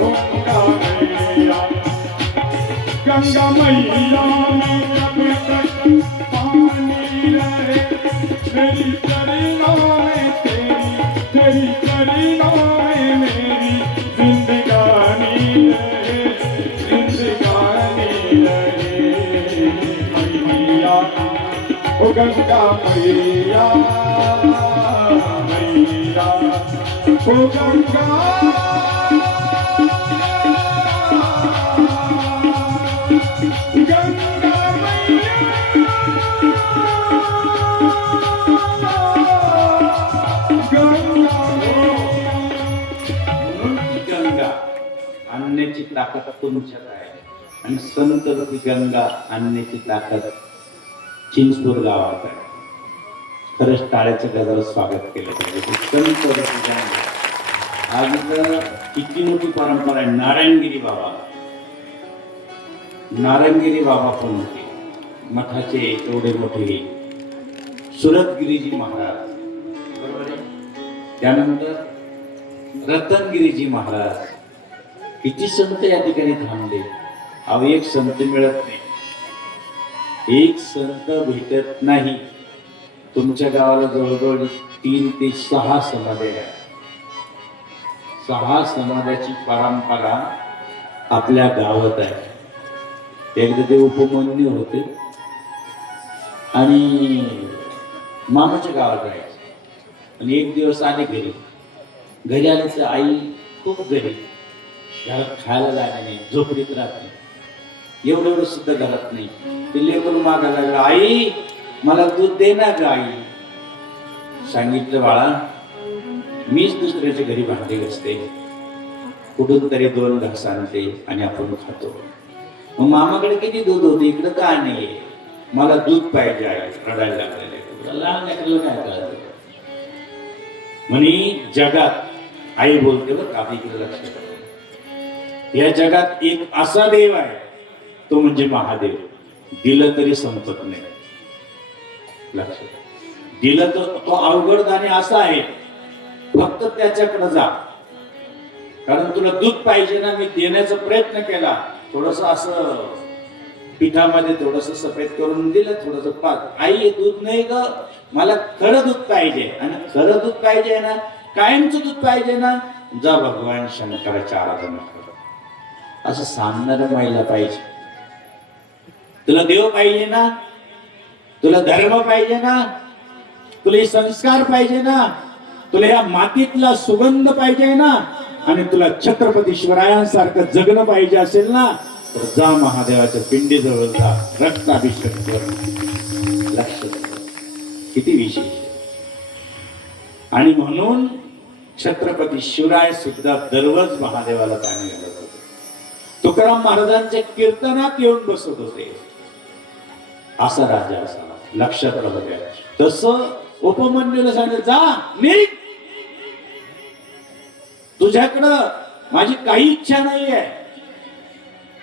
गंगा मैया, गंगा मैया में जब तक पानी गंगा मैया मैया ओ गंगा गंगा मैया गंगा मैया. म्हणून ती गंगा आणण्याची ताकद तुमच्यात आहे आणि संत रूपी गंगा आणण्याची ताकद चिंचपूर गावात आहे. खरंच टाळ्याचं गजरात स्वागत केलं पाहिजे. संत रूपी गंगा आज इथं किती मोठी परंपरा आहे. नारायणगिरी बाबा पण होते मठाचे एवढे मोठे. सुरतगिरीजी महाराज बरोबर आहे. त्यानंतर रतनगिरीजी महाराज. किती संत या ठिकाणी थांबले. अहो एक संत मिळत नाही, एक संत भेटत नाही. तुमच्या गावाला जवळजवळ 3 ते 6 समाधी आहेत. 6 समाजाची परंपरा आपल्या गावात आहे. एकदा ते उपमन्यू होते आणि मामाच्या गावात राहायचे आणि एक दिवस आले घरी. घरी आले तर आई खूप गरीब, घरात खायला जाणे नाही, झोपडीत राहते, एवढं सुद्धा घरात नाही. ते लेकरू मागायला लागलं, आई मला दूध दे ना ग आई. सांगितलं बाळा मीच दुसऱ्याच्या घरी भांडे घासते, कुठून तरी 2 घास आणते आणि आपण खातो. मग मामाकडे किती दूध होते, इकडं का नाही, मला दूध पाहिजे आहे. रडायला लागलेले लहान लेकराला काय कळतं. म्हणे जगात आई बोलते बरं का, इकडे लक्ष ठेवा. या जगात एक असा देव आहे, तो म्हणजे महादेव. दिलं तरी संपत नाही. लक्षात दिलं तर तो अवघड दाणे असा आहे, फक्त त्याच्याकडे जा. कारण तुला दूध पाहिजे ना, मी देण्याचा प्रयत्न केला, थोडस असं पिठामध्ये थोडस सफेद करून दिलं, थोडस पाक. आई दूध नाही ग, मला खरं दूध पाहिजे. आणि खरं दूध पाहिजे ना, कायमचं दूध पाहिजे ना, जा भगवान शंकराची आराधना कर. असं सांगणारं महिला पाहिजे. तुला देव पाहिजे ना, तुला धर्म पाहिजे ना, तुला संस्कार पाहिजे ना, तुला या मातीतला सुगंध पाहिजे ना, आणि तुला छत्रपती शिवरायांसारखं जगणं पाहिजे असेल ना, तर जा महादेवाच्या पिंडीजवळ जा, रक्ताभिषेक कर. लक्ष किती विशेष. आणि म्हणून छत्रपती शिवराय सुद्धा दररोज महादेवाला पाणी घालत होते. तुकाराम महाराजांच्या कीर्तनात येऊन बसत होते. असा राजा असावा. लक्षात राहू द्या. तसं उपमन्यूला सांगितलं, जा निघ, तुझ्याकडं माझी काही इच्छा नाहीये.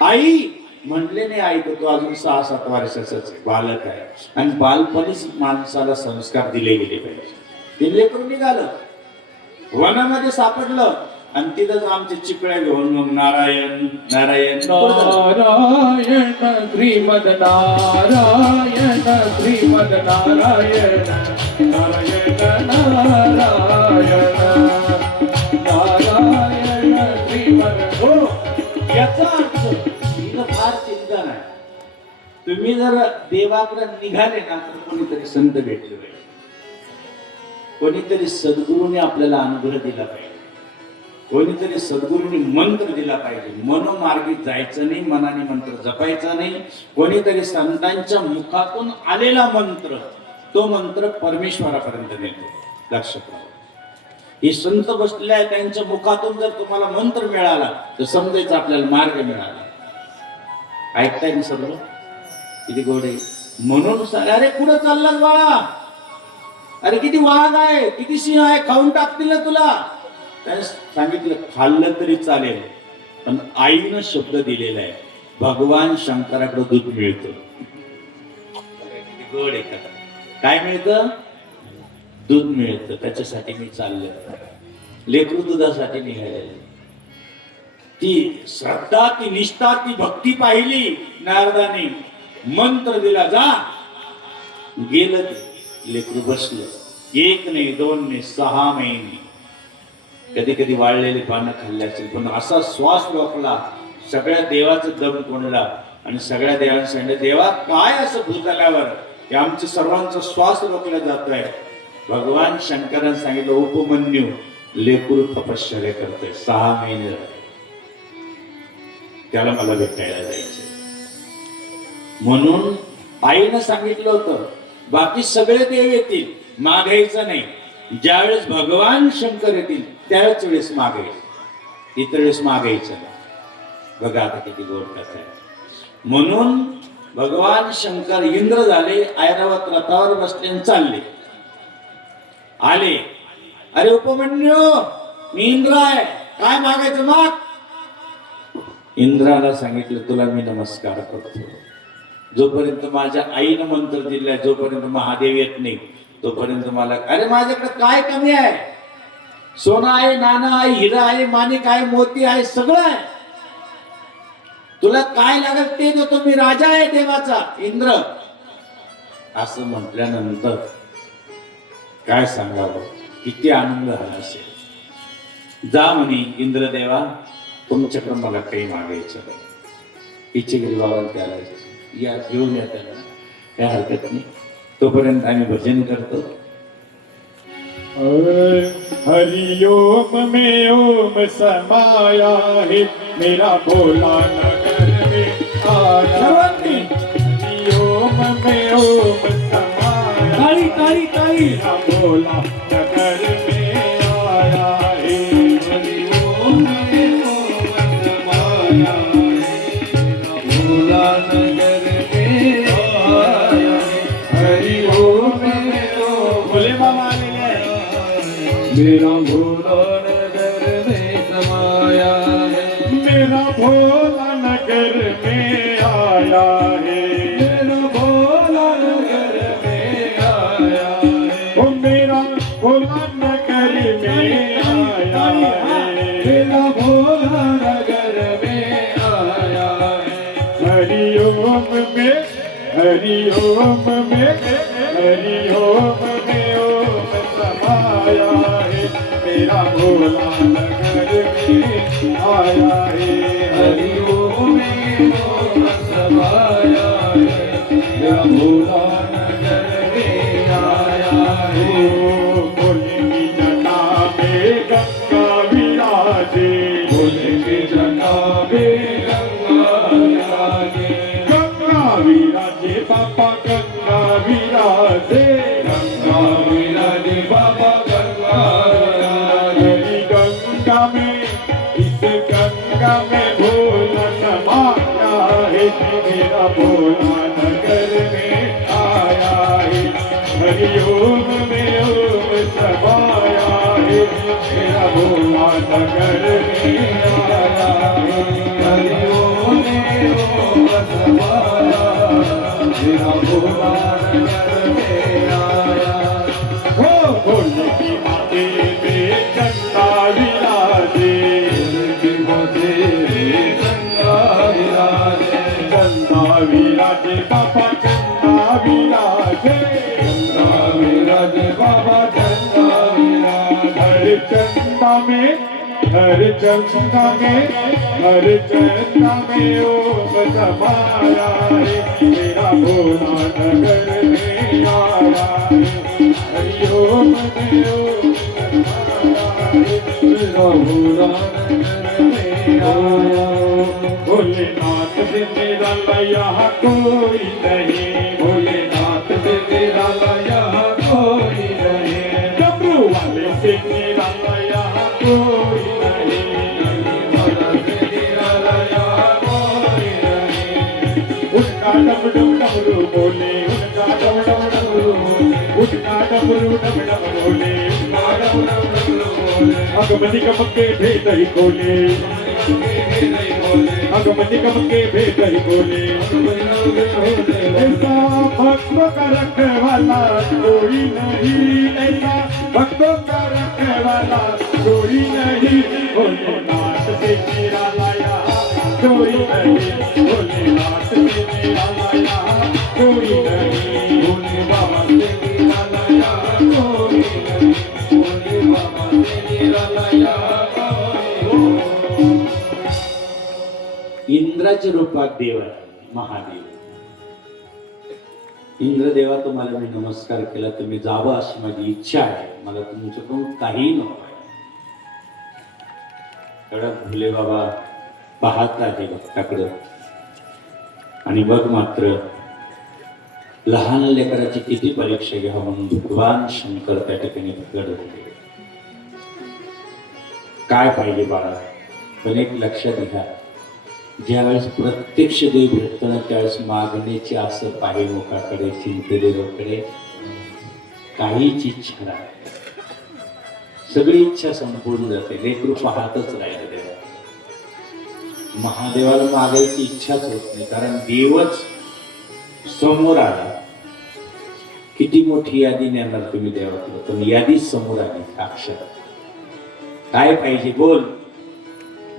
आई म्हटले नाही, आई तो अजून 6-7 वर्षाचाच बालक आहे आणि बालपणीच माणसाला संस्कार दिले गेले पाहिजे. ते लेकरून निघालं, वनामध्ये सापडलं आणि तिथंच आमचे चिपळ्या घेऊन मग नारायण नारायण नारायण श्रीमद नारायण श्रीमद नारायण नारायण नारायण नारायण श्रीमद. हो, याचा अर्थ हिला फार चिंता नाही. तुम्ही जर देवाकडे निघाले ना, तर कोणीतरी संत भेटले पाहिजे, कोणीतरी सद्गुरूने आपल्याला अनुग्रह दिला पाहिजे, कोणीतरी सद्गुरूंनी मंत्र दिला पाहिजे. मनोमार्गी जायचं नाही, मनाने मंत्र जपायचा नाही. कोणीतरी संतांच्या मुखातून आलेला मंत्र, तो मंत्र परमेश्वरापर्यंत नेतो. लक्षात ठेवा. हे संत बसलेले आहे, त्यांच्या मुखातून जर तुम्हाला मंत्र मिळाला तर समजायचं आपल्याला मार्ग मिळाला. ऐकताय ना सर्व, किती गोडे. म्हणून अरे कुठं चाललास बाळा, अरे किती वाघ आहे, किती सिंह आहे, खाऊन टाकतील ना तुला. त्याने सांगितलं खाल्लं तरी चालेल, पण आईनं शब्द दिलेला आहे, भगवान शंकराकडे दूध मिळतं. गोड आहे का? काय मिळतं? दूध मिळतं. त्याच्यासाठी मी चाललोय. लेकरू दुधासाठी निघाले. ती श्रद्धा, ती निष्ठा, ती भक्ती पाहिली नारदाने. मंत्र दिला, जा. गेलं ते लेकरू बसलं. 1 नाही 2 नाही 6 महिने. कधी कधी वाळलेले पानं खाल्ले असेल, पण असा श्वास रोखला, सगळ्या देवाचं दम कोंडला आणि सगळ्या देवांनी सांगितलं, देवा काय असं भूतलावर की आमचं सर्वांचा श्वास रोखला जात आहे. भगवान शंकरांनी सांगितलं उपमन्यू लेकरू तपश्चर्या करतोय 6 महिने झाले. त्याला मला भेटायला जायचं. म्हणून आईनं सांगितलं होतं बाकी सगळे देव येतील मागायचं नाही. ज्यावेळेस भगवान शंकर येतील त्याच वेळेस मागायचं, इतर वेळेस मागायचं नाही. बघा आता किती गोड कथा आहे. म्हणून भगवान शंकर इंद्र झाले, ऐरावत रथावर बसले आणि चालले. आले, अरे उपमन्यू मी इंद्र आहे, काय मागायचं माग. इंद्राला सांगितलं तुला मी नमस्कार करतो. जोपर्यंत माझ्या आईनं मंत्र दिलाय, जोपर्यंत महादेव येत नाही तोपर्यंत मला, अरे माझ्याकडे काय कमी आहे. सोनं आहे, नाणं आहे, हिरा आहे, माणिक आहे, मोती आहे, सगळं आहे. तुला काय लागेल ते देतो, मी राजा आहे देवाचा इंद्र. असं म्हटल्यानंतर काय सांगावं, किती आनंद झाला असेल. जा म्हणे इंद्रदेवा तुमच्याकडे मला काही मागायचं नाही. पिछेगिरी बाबा त्याला या घेऊन या, त्याला काय हरकत नाही. तोपर्यंत आम्ही भजन करतो. हरिओम में ओम समाया है मेरा भोला नगर में आया. हरिओम में ओम समाया ताई ताई ताई मेरा भोला नगर में आया है. हरिओम में ओम समाया है मेरा भोला नगर में आया है. हरिओम में ओम भोले बाबा मेरा भोला नगर में समाया है. मेरा भोला नगर में आया है. मेरा भोला नगर में आया है. ओ मेरा भोला नगर में आया है. मेरा भोला नगर में आया है. हरिओम में हरिओम में हरिओम में ओम समाया है मेरा भोला नगर में आया है. हरिओम में ओम समाया है मेरा भोला नगर में आया है. भोले की जटा में गंगा विराजे. भोले की जटा में गंगा विराजे. गंगा विराजे बाबा गंगा विराजे. गंगा विराजे बाबा गंगा विराजे. गंगा में इस गंगा में भोला समाया है मेरा भोला नगर में आया है. हरिओम में ओम समाया है मेरा भोला नगर में आया है. हरिओम में ओम समाया मेरा भोला नगर में आया. हो भोले की माथे में चंदा विराजे. की माथे में चंदा विराजे. चंदा विराजे बाबा चंदा विराजे. चंदा विराजे बाबा चंदा विराजे. हर चंदा में हर चंदा में हर चंदा में ओम समाया है मेरा भोला नगर में आया है. हरिओम में ओम समाया है मेरा भोला नगर में आया. भोलेनाथ से मेरा लया कोई नहीं. भोलेनाथ से मेरा लया कोई नहीं. डमरू वाले से मेरा लया कोई नहीं. भोला से मेरा लया कोई नहीं. उनका डम डम डमरू बोले. उनका डम डम डमरू बोले. उनका डमरू डम डम बोले. उनका डम डम डमरू बोले. अगमनी कमके भेद ही खोले. अगमनी कमके भेद ही खोले. ऐसा भक्तों का रखवाला कोई नहीं. ऐसा भक्तों का रखवाला कोई नहीं. भोलेनाथ से मेरा लाया कोई नहीं. भोलेनाथ से मेरा लाया कोई नहीं. भोले बाबा से मेरा लाया कोई नहीं. भोले बाबा से मेरा लाया कोई नहीं. इंद्राच्या रूपात देव आहे महादेव. इंद्रदेवा, तुम्हाला मी नमस्कार केला, तुम्ही जावं अशी माझी इच्छा आहे, मला तुमच्याकडून काही नको आहे. कडक भोले बाबा पाहत आहे भक्ताकडं आणि बघ मात्र लहान लेकराची किती परीक्षा घ्यावं म्हणून भगवान शंकर त्या ठिकाणी प्रकट होते. काय पाहिजे बाळा? पण एक लक्षात घ्या, ज्यावेळेस प्रत्यक्ष देव भेटतो ना त्यावेळेस मागण्याची असं पाहे मुखाकडे चिंतेदेवाकडे काहीच इच्छा नाही, सगळी इच्छा संपूर्ण जाते. लेकरू पाहतच राहिलं देवा. महादेवाला मागायची इच्छाच होत नाही, कारण देवच समोर आला. किती मोठी यादी नेणार तुम्ही देवाकडे, पण यादीच समोर आली साक्षात. काय पाहिजे बोल?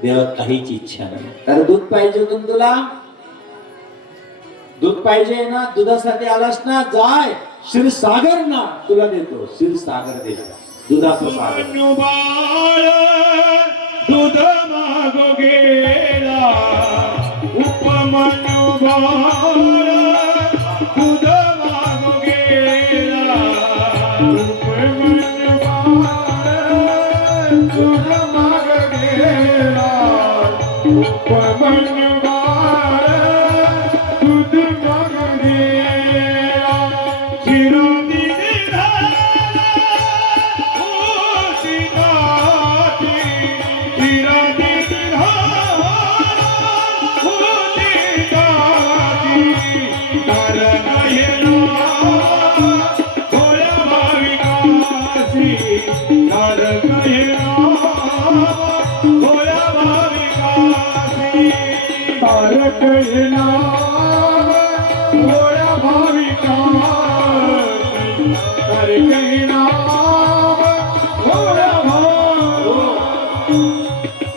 देवात काहीच इच्छा नाही. तर दूध पाहिजे होतं तुला, दूध पाहिजे ना, दुधासाठी आलास ना, जाय क्षीरसागर ना, तुला देतो क्षीरसागर देतो, दुधाचं सागर. दूध मागो गेला उपमन्यू बाळ, दूध मागो गेला उपमन्यू बाळ, दूध माग गेला उपमन्यू बाळ, दूध माग गेला. चिरंदी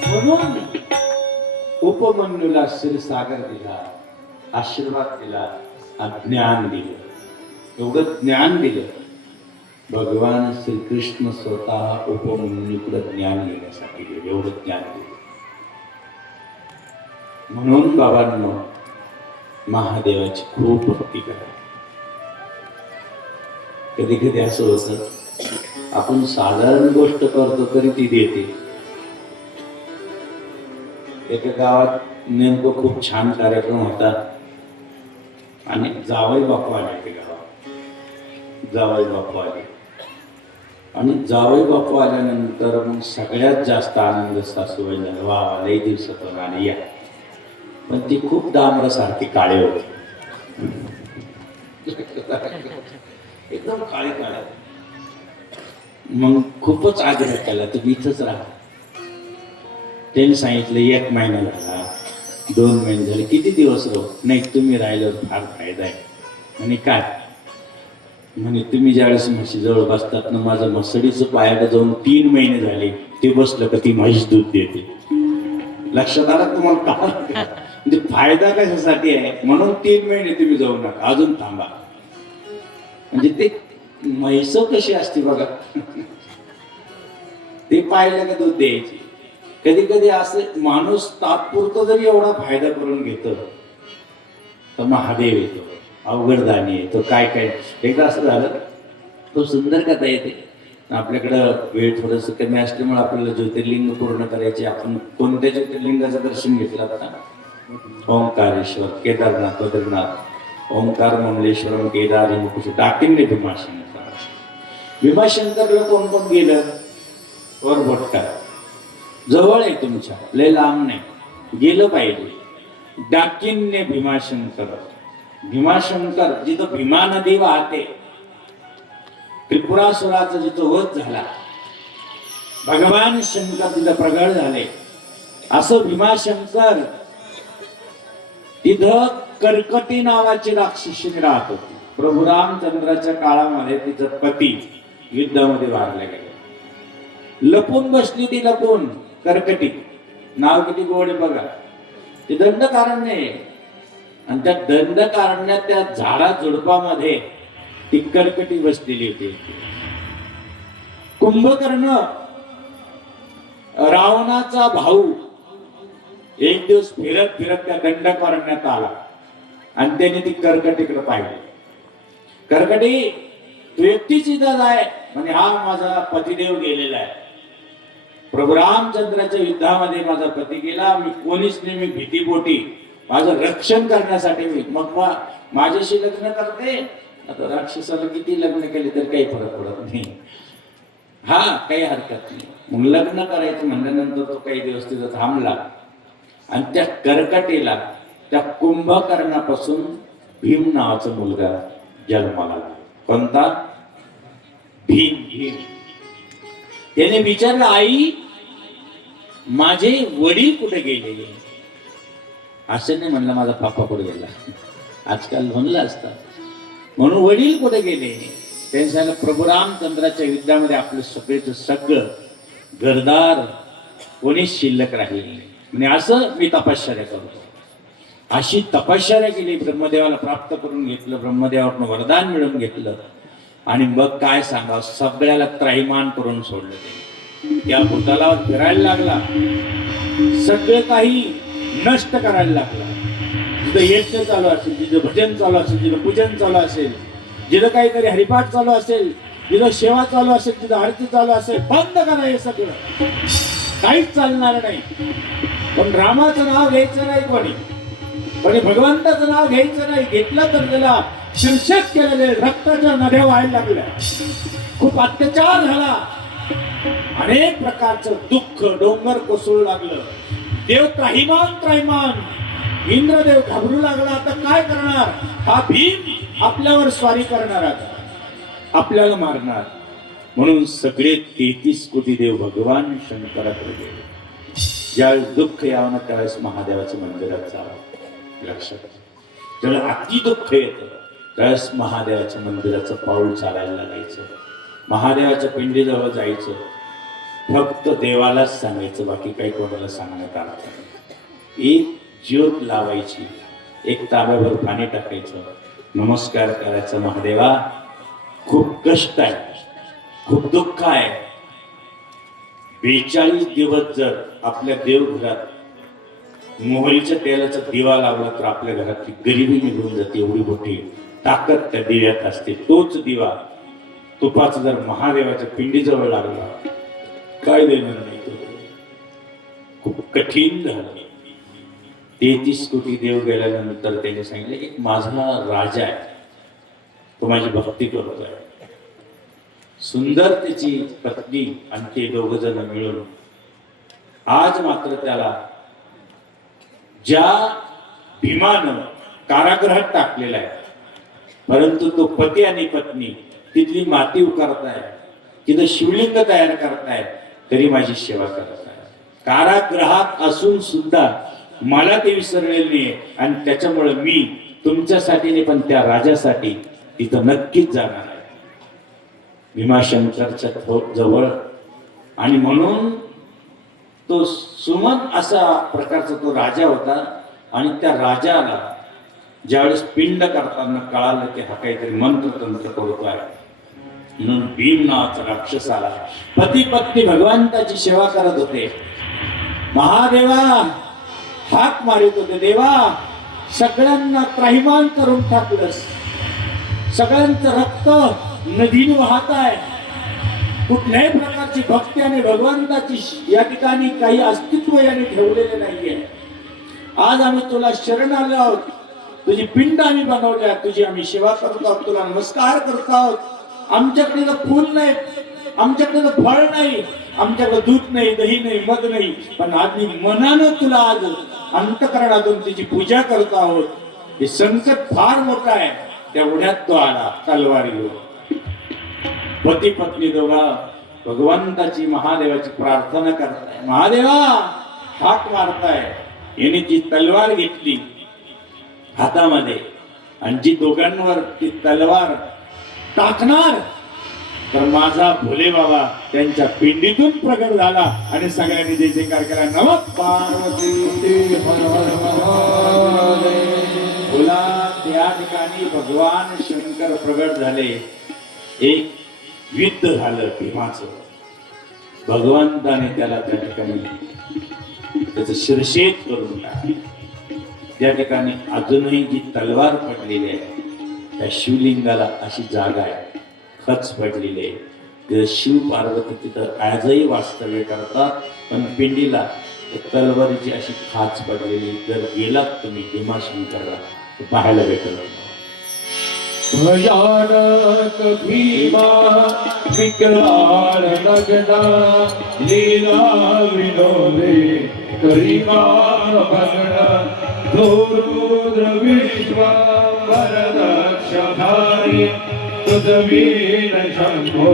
म्हणून उपमन्यूला क्षीरसागर दिला, आशीर्वाद दिला, ज्ञान दिलं. एवढं ज्ञान दिलं भगवान श्रीकृष्ण स्वतः उपमन्यूकडे ज्ञान घेण्यासाठी गेले. एवढं ज्ञान दिलं. म्हणून बाबांनो, महादेवाची खूप भक्ती करा. कधी कधी असं होतं, आपण साधारण गोष्ट करतो तरी ती देते. एका गावात नेमकं खूप छान कार्यक्रम होता आणि जावई बापू आले. ते गावात जावई बापू आले आणि जावई बापू आल्यानंतर मग सगळ्यात जास्त आनंद सासूबाई झाला. वा, लई दिवसातून आले या. पण ती खूप डांबरासारखी काळे होते, एकदम काळे काळे. मग खूपच आग्रह केला, तुम्ही इथंच राहा. त्यांनी सांगितलं 1 महिना झाला, 2 महिने झाले, किती दिवस राहू? नाही, तुम्ही राहिल्यावर फार फायदा आहे. म्हणे काय? म्हणे तुम्ही ज्यावेळेस म्हशीजवळ बसतात ना, माझं म्हसडीचं पायाला जाऊन 3 महिने झाले, ते बसलं का ती म्हैस दूध देते. लक्षात आलं तुम्हाला? का म्हणजे फायदा कशासाठी आहे? म्हणून 3 महिने तुम्ही जाऊ नका, अजून थांबा. म्हणजे ते म्हैस कशी असते बघा, ते पाहिलं का दूध द्यायची. कधी कधी असं माणूस तात्पुरतं जरी एवढा फायदा करून घेतो तर महादेव येतो, अवघडदानी येतो. काय काय एकदा असं झालं, खूप सुंदर कथा येते. आपल्याकडं वेळ थोडस कमी असल्यामुळे आपल्याला ज्योतिर्लिंग पूर्ण करायचे. आपण कोणत्या ज्योतिर्लिंगाचं दर्शन घेतलं आता? ओंकारेश्वर, केदारनाथ, बद्रीनाथ, ओंकार, मंगलेश्वरम, केदार, टाकींनी भीमाशंकर. भीमाशंकरला कोण कोण गेलं? वरभट्टा जवळ आहे तुमच्या, लय लांब नाही, गेलं पाहिजे. डाकिन्य भीमाशंकर, भीमाशंकर जिथं भीमा नदी वाहते, त्रिपुरासुराचा जिथं वध झाला, भगवान शंकर तिथं प्रगट झाले. असं भीमाशंकर तिथं कर्कटी नावाची राक्षसीने राहत होती. प्रभू रामचंद्राच्या काळामध्ये तिचं पती युद्धामध्ये वारले गेले. लपून बसली ती, लपून. कर्कटी नाव किती गोड आहे बघा. ते दंडकारण्य आहे आणि त्या दंडकारण्यात त्या झाडा झुडपामध्ये ती कर्कटी बसलेली होती. कुंभकर्ण रावणाचा भाऊ एक दिवस फिरत फिरत त्या दंडकारण्यात आला आणि त्याने ती कर्कटीकडे पाहिली. कर्कटी तू एकटीच इथं आहे म्हणजे हा माझा पतिदेव गेलेला आहे. प्रभू रामचंद्राच्या युद्धामध्ये माझा पती गेला, मी कोणीच नाही, मी भीतीपोटी माझं रक्षण करण्यासाठी मग माझ्याशी लग्न करते. आता राक्षसाला किती लग्न केले तर काही फरक पडत नाही. हा काही हरकत नाही. मग लग्न करायचं म्हणल्यानंतर तो काही दिवस तिथं थांबला आणि त्या कर्कटेला त्या कुंभकर्णापासून भीम नावाचा मुलगा जन्माला आला. कोणता? भीम. भीम. त्याने विचारलं, आई माझे वडील कुठे गेले? असं नाही म्हणलं माझा पापा कुठे गेला, आजकाल म्हणलं असतं. म्हणून वडील कुठे गेले? त्यांनी सांगितलं प्रभू रामचंद्राच्या युद्धामध्ये आपलं सगळेच सगळं घरदार कोणीच शिल्लक राहिले नाही. म्हणजे असं मी तपश्चर्या करतो. अशी तपश्चर्या केली, ब्रह्मदेवाला प्राप्त करून घेतलं, ब्रह्मदेवाकडून वरदान मिळवून घेतलं आणि मग काय सांगा, सगळ्याला त्रैमान करून सोडलं. ते त्या भूताला फिरायला लागला, सगळं काही नष्ट करायला लागला. जिथं यज्ञ चालू असेल, जिथं भजन चालू असेल, जिथं पूजन चालू असेल, जिथं काहीतरी हरिपाठ चालू असेल, जिथं सेवा चालू असेल, जिथं आरती चालू असेल, बंद करा हे सगळं, काहीच चालणार नाही. पण रामाचं नाव घ्यायचं नाही कोणी, पण भगवंताचं नाव घ्यायचं नाही. घेतलं तर त्याला शिरशेत केलेले रक्ताच्या नद्या व्हायला लागल्या, खूप अत्याचार झाला, अनेक प्रकारचं दुःख डोंगर कोसळू लागलं. देव त्राहिमाम, इंद्रदेव घाबरू लागला. आता काय करणार? हा भीम आपल्यावर स्वारी करणार, आता आपल्याला मारणार. म्हणून सगळे 33 कोटी देव भगवान शंकराकडे गेले. ज्यावेळेस दुःख यावं त्यावेळेस महादेवाच्या मंदिरात जावं. लक्षात, ज्यावेळेस अति दुःख येतं त्यावेळेस महादेवाच्या मंदिराचं पाऊल चालायला लागायचं, महादेवाच्या पिंडीजवळ जायचं, फक्त देवालाच सांगायचं, बाकी काही कोणाला सांगण्यात आलं नाही. एक ज्योत लावायची, एक तांब्याभर पाणी टाकायचं, नमस्कार करायचा, महादेवा खूप कष्ट आहे, खूप दुःख आहे. 42 दिवस जर आपल्या देवघरात मोहरीच्या तेलाचा दिवा लावला तर आपल्या घरातली गरिबी निघून जाते. एवढी मोठी ताकद त्या दिव्यात असते. तोच दिवा तुपाचा जर महादेवाच्या पिंडीजवळ लागला, काय देणार नाही. खूप कठीण झालं. 33 कोटी देव गेल्यानंतर त्याने सांगितलं की माझा राजा आहे, तो माझी भक्ती करतोय. सुंदर त्याची पत्नी आणि ते दोघ जण मिळून आज मात्र त्याला ज्या भीमानं कारागृहात टाकलेला आहे, परंतु तो पती आणि पत्नी तिथली माती उकारताय, तिथं शिवलिंग तयार करताय, तरी माझी सेवा करताय. कारागृहात असून सुद्धा मला ते विसरलेले नाही. आणि त्याच्यामुळे मी तुमच्यासाठी नाही पण त्या राजासाठी तिथं नक्कीच जाणार आहे, भीमाशंकरच्या जवळ. आणि म्हणून तो सुमन असा प्रकारचा तो राजा होता. आणि त्या राजाला ज्यावेळेस पिंड करताना कळालं की हा काहीतरी मंत्रतंत्र करतोय, म्हणून भीम नावाचा राक्षस आला. पती पत्नी भगवंताची सेवा करत होते. महादेवा हाक मारित होते, देवा सगळ्यांना त्राहिमाम करून टाकलंस, सगळ्यांचं रक्त नदीने वाहत आहे, कुठल्याही प्रकारची भक्ती आणि भगवंताची या ठिकाणी काही अस्तित्व याने ठेवलेले नाहीये. आज आम्ही तुला शरण आलो आहोत, तुझी पिंड आम्ही बनवल्या, तुझी आम्ही सेवा करतो आहोत, तुला नमस्कार करतो आहोत. आमच्याकडे तर फूल नाही, आमच्याकडे तर फळ नाही, आमच्याकडे दूध नाही, दही नाही, मध नाही, पण आम्ही मनानं तुला आज अंतकरणातून तुझी पूजा करतो आहोत. हे संकट फार मोठं आहे. तेवढ्यात तो आला तलवार घेऊन. पती पत्नी दोघा भगवंताची महादेवाची प्रार्थना करताय, महादेवा हाक मारताय. याने जी तलवार घेतली हातामध्ये आणि जी दोघांवर ती तलवार टाकणार, तर माझा भोले बाबा त्यांच्या पिंडीतून प्रगट झाला आणि सगळ्यांनी जय जयकार केला. नमः पार्वती बोला. त्या ठिकाणी भगवान शंकर प्रगट झाले. एक युद्ध झालं भीमाचं. भगवंताने त्याला त्या ठिकाणी त्याचं शिरशेत करून टाकलं. त्या ठिकाणी अजूनही जी तलवार पडलेली आहे त्या शिवलिंगाला अशी जागा आहे, खच पडलेली आहे. तिथं शिव पार्वती तिथं आजही वास्तव्य करतात. पण पिंडीला तलवारीची अशी खाच पडलेली, जर गेलात तुम्ही भीमाशंकरला तर पाहायला भेटेल. भयानक भीमा विकराळ नगना लीला विनोदे करिमा भगना तो रुद्र विश्वांबर दक्षधारी तुझ वीर शंभो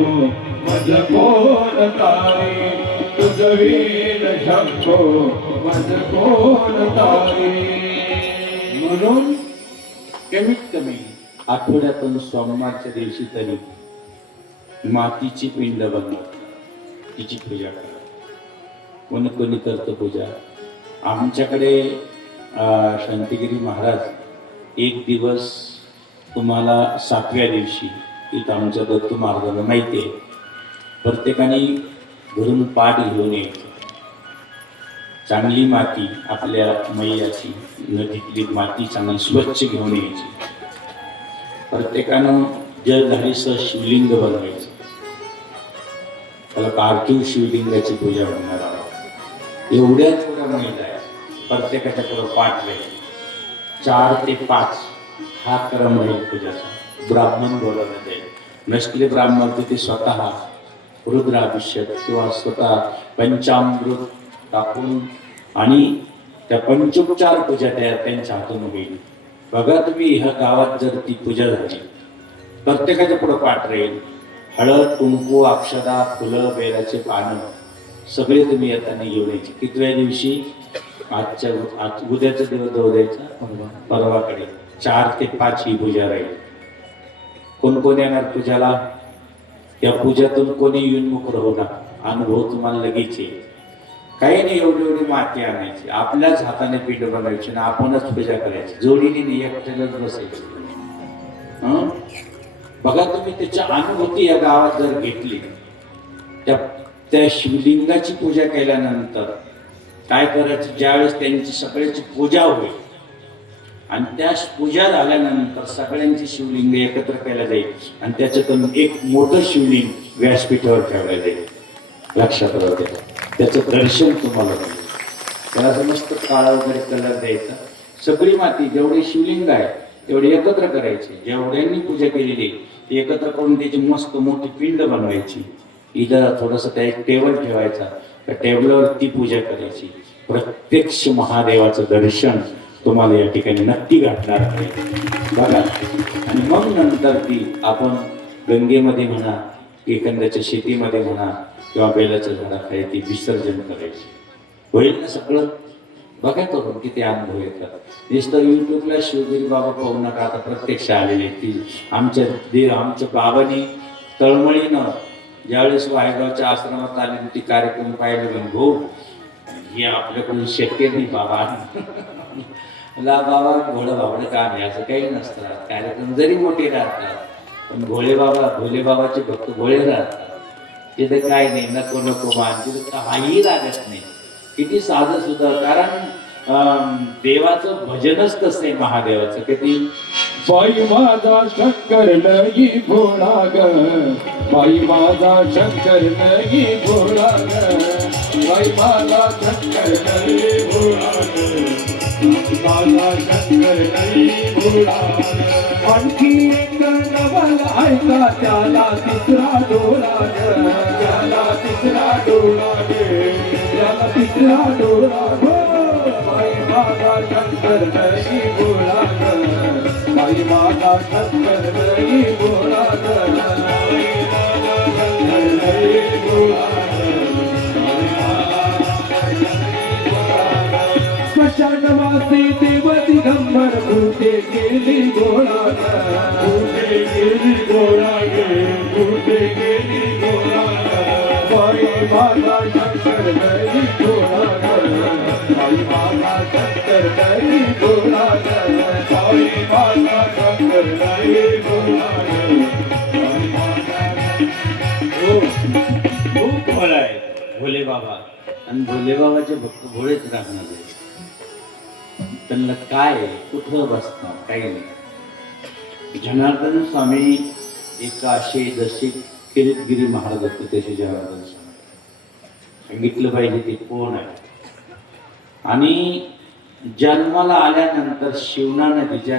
मज कोण तारी तुझ वीर शंभो मज कोण तारी. म्हणून कमीत कमी आठवड्यातून सोमवारच्या दिवशी तरी मातीची पिंड बनवा, तिची पूजा करा. कोणी कोणी करतं पूजा. आमच्याकडे शांतिगिरी महाराज एक दिवस, तुम्हाला 7व्या दिवशी इथं आमच्या दत्तू महाराजांना माहिती आहे, प्रत्येकाने घरून पाट घेऊन यायचं. चांगली माती, आपल्या मैयाची नदीतली माती चांगली स्वच्छ घेऊन यायची. प्रत्येकानं जलधारीचं शिवलिंग बनवायचं. त्याला पार्थिव शिवलिंगाची पूजा होणार आहे. एवढ्याच महिला आहे, प्रत्येकाच्या पुढे पाठ राहील. 4 ते 5 हा क्रम राहील पूजाचा. ब्राह्मण बोलवण्यात येईल. नसले ब्राह्मण ते स्वतः रुद्राभिषेक किंवा स्वतः पंचामृत टाकून आणि त्या पंचोपचार पूजा त्यांच्या हातून होईल. बघा तुम्ही, ह्या गावात जर ती पूजा झाली, प्रत्येकाच्या पुढे पाठ राहील. हळद, कुंकू, अक्षदा, फुलं, बेलाचे पानं सगळे तुम्ही येताना घेऊन यायचे. कितव्या दिवशी? उद्याचा दिवस उद्याचा परवाकडे 4 ते 5 ही पूजा राहील. कोण कोण येणार पूजाला? या पूजातून कोणी येऊन मोकळं होणार. अनुभव तुम्हाला लगेच येईल. काही नाही, एवढी एवढी माती आणायची, आपल्याच हाताने पिंड बनवायची ना आपणच पूजा करायची. जोडीने नाही, एकट्यालाच बसायची. बघा तुम्ही, त्याच्या अनुभूती या गावात जर घेतली, त्या शिवलिंगाची पूजा केल्यानंतर काय करायचं, ज्यावेळेस त्यांची सगळ्याची पूजा होईल आणि त्या पूजा झाल्यानंतर सगळ्यांची शिवलिंग एकत्र केल्या जाईल आणि त्याच्यातून एक मोठं शिवलिंग व्यासपीठावर ठेवलं जाईल. लक्षात राहू द्या, त्याचं दर्शन तुम्हाला होईल. त्याला मस्त काळा वगैरे कलर द्यायचा. सगळी माती जेवढी शिवलिंग आहे तेवढी एकत्र करायची. जेवढ्यांनी पूजा केलेली ती एकत्र करून त्याची मस्त मोठी पिंड बनवायची. इथं थोडंसं त्या एक टेबल ठेवायचा, त्या टेबलवर ती पूजा करायची. प्रत्यक्ष महादेवाचं दर्शन तुम्हाला या ठिकाणी नक्की घडणार आहे. बघा, आणि मग नंतर ती आपण गंगेमध्ये म्हणा, एखाद्याच्या शेतीमध्ये म्हणा किंवा बेलाच्या झाडाखाली ती विसर्जन करायची. होईल ना सगळं? बघा करून किती अनुभव येतात. नुसतं युट्यूबला शिवगिरी बाबा पाहू नका, आता प्रत्यक्ष आलेली ती. आमच्या बाबांनी तळमळीनं ज्यावेळेस वाहेगावच्या आश्रमात आले ती कार्यक्रम पाहिजे, भाऊ हे आपल्याकडून शक्य नाही बाबा. बाबा भोळे बाबाने काम आहे, असं काही नसतं. कार्यक्रम जरी मोठे राहतात पण भोले बाबाचे भक्त भोळे राहतात. तिथे काय नाही, नको नको मान, तिथे काहीही लागत नाही. किती साधं सुद्धा, कारण देवाचं भजनच तसं आहे महादेवाचं. किती बाई माझा शंकर लई भोळा ग, बाई माझा शंकर लई भोळा ग, बाई माझा शंकर लई भोळा ग, माझा शंकर लई भोळा ग. आणखी एक नवल ऐका, त्याला तिसरा डोळा ग, त्याला तिसरा डोळा ग, त्याला तिसरा डोळा ग. बाई माझा शंकर लई भोळा ग, बाई माझा शंकर लई भोळा ग, बाई माझा शंकर लई भोळा ग, बाई माझा शंकर लई भोळा ग. स्मशानवासी देव दिगंबर भूते गेली गोळा ग, भूते गेली गोळा ग, भूते गेली गोळा ग. बाई माझा शंकर लई भोळा ग, बाई माझा शंकर लई भोळा ग, बाई माझा शंकर लई भोळा ग, बाई माझा खूप फळ आहे भोले बाबा. आणि भोले बाबाचे भक्त भोळेच राहणार आहे. त्यांना काय कुठं बसणार काही नाही. जनार्दन स्वामी एक असे जसे किरीटगिरी महाराज होते तसे जनार्दन स्वामी. सांगितलं पाहिजे ते कोण आहे. आणि जन्माला आल्यानंतर शिवना नदीच्या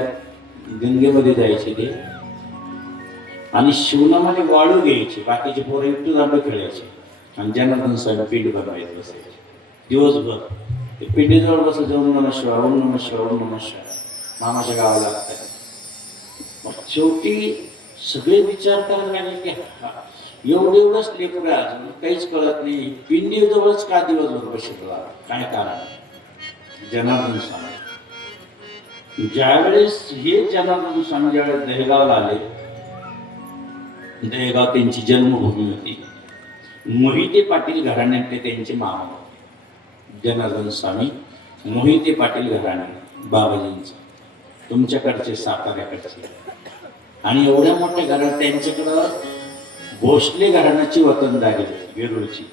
गंगेमध्ये जायचे ते आणि शिवनामध्ये वाळू घ्यायचे, बाकीचे पोरं एकटू जांभे खेळायचे आणि जनार्दन स्वामी पिंड बनवायचे बसायचे दिवसभर. ते पिंडीजवळ बसायचं, ओम नमः शिवाय, ओम नमः शिवाय, ओम नमः शिवाय. मामाच्या गावाला लागतात. मग शेवटी सगळे विचार करायला लागले की एवढंच लेकर आहे, अजून काहीच कळत नाही, पिंडी जवळच का दिवसभर बसला, काय कारण. जनार्दन स्वामी ज्यावेळेस हे जनार्दन स्वामी ज्यावेळेस दहेगावला आले, दहेगाव त्यांची जन्मभूमी होती. मोहिते पाटील घराण्यातले त्यांचे मामा जनार्दन स्वामी. मोहिते पाटील घराणे बाबाजींचे, तुमच्याकडचे साताऱ्याकडचे. आणि एवढ्या मोठ्या घरात त्यांच्याकडं भोसले घराण्याची वतनदारी होती, वेरूळची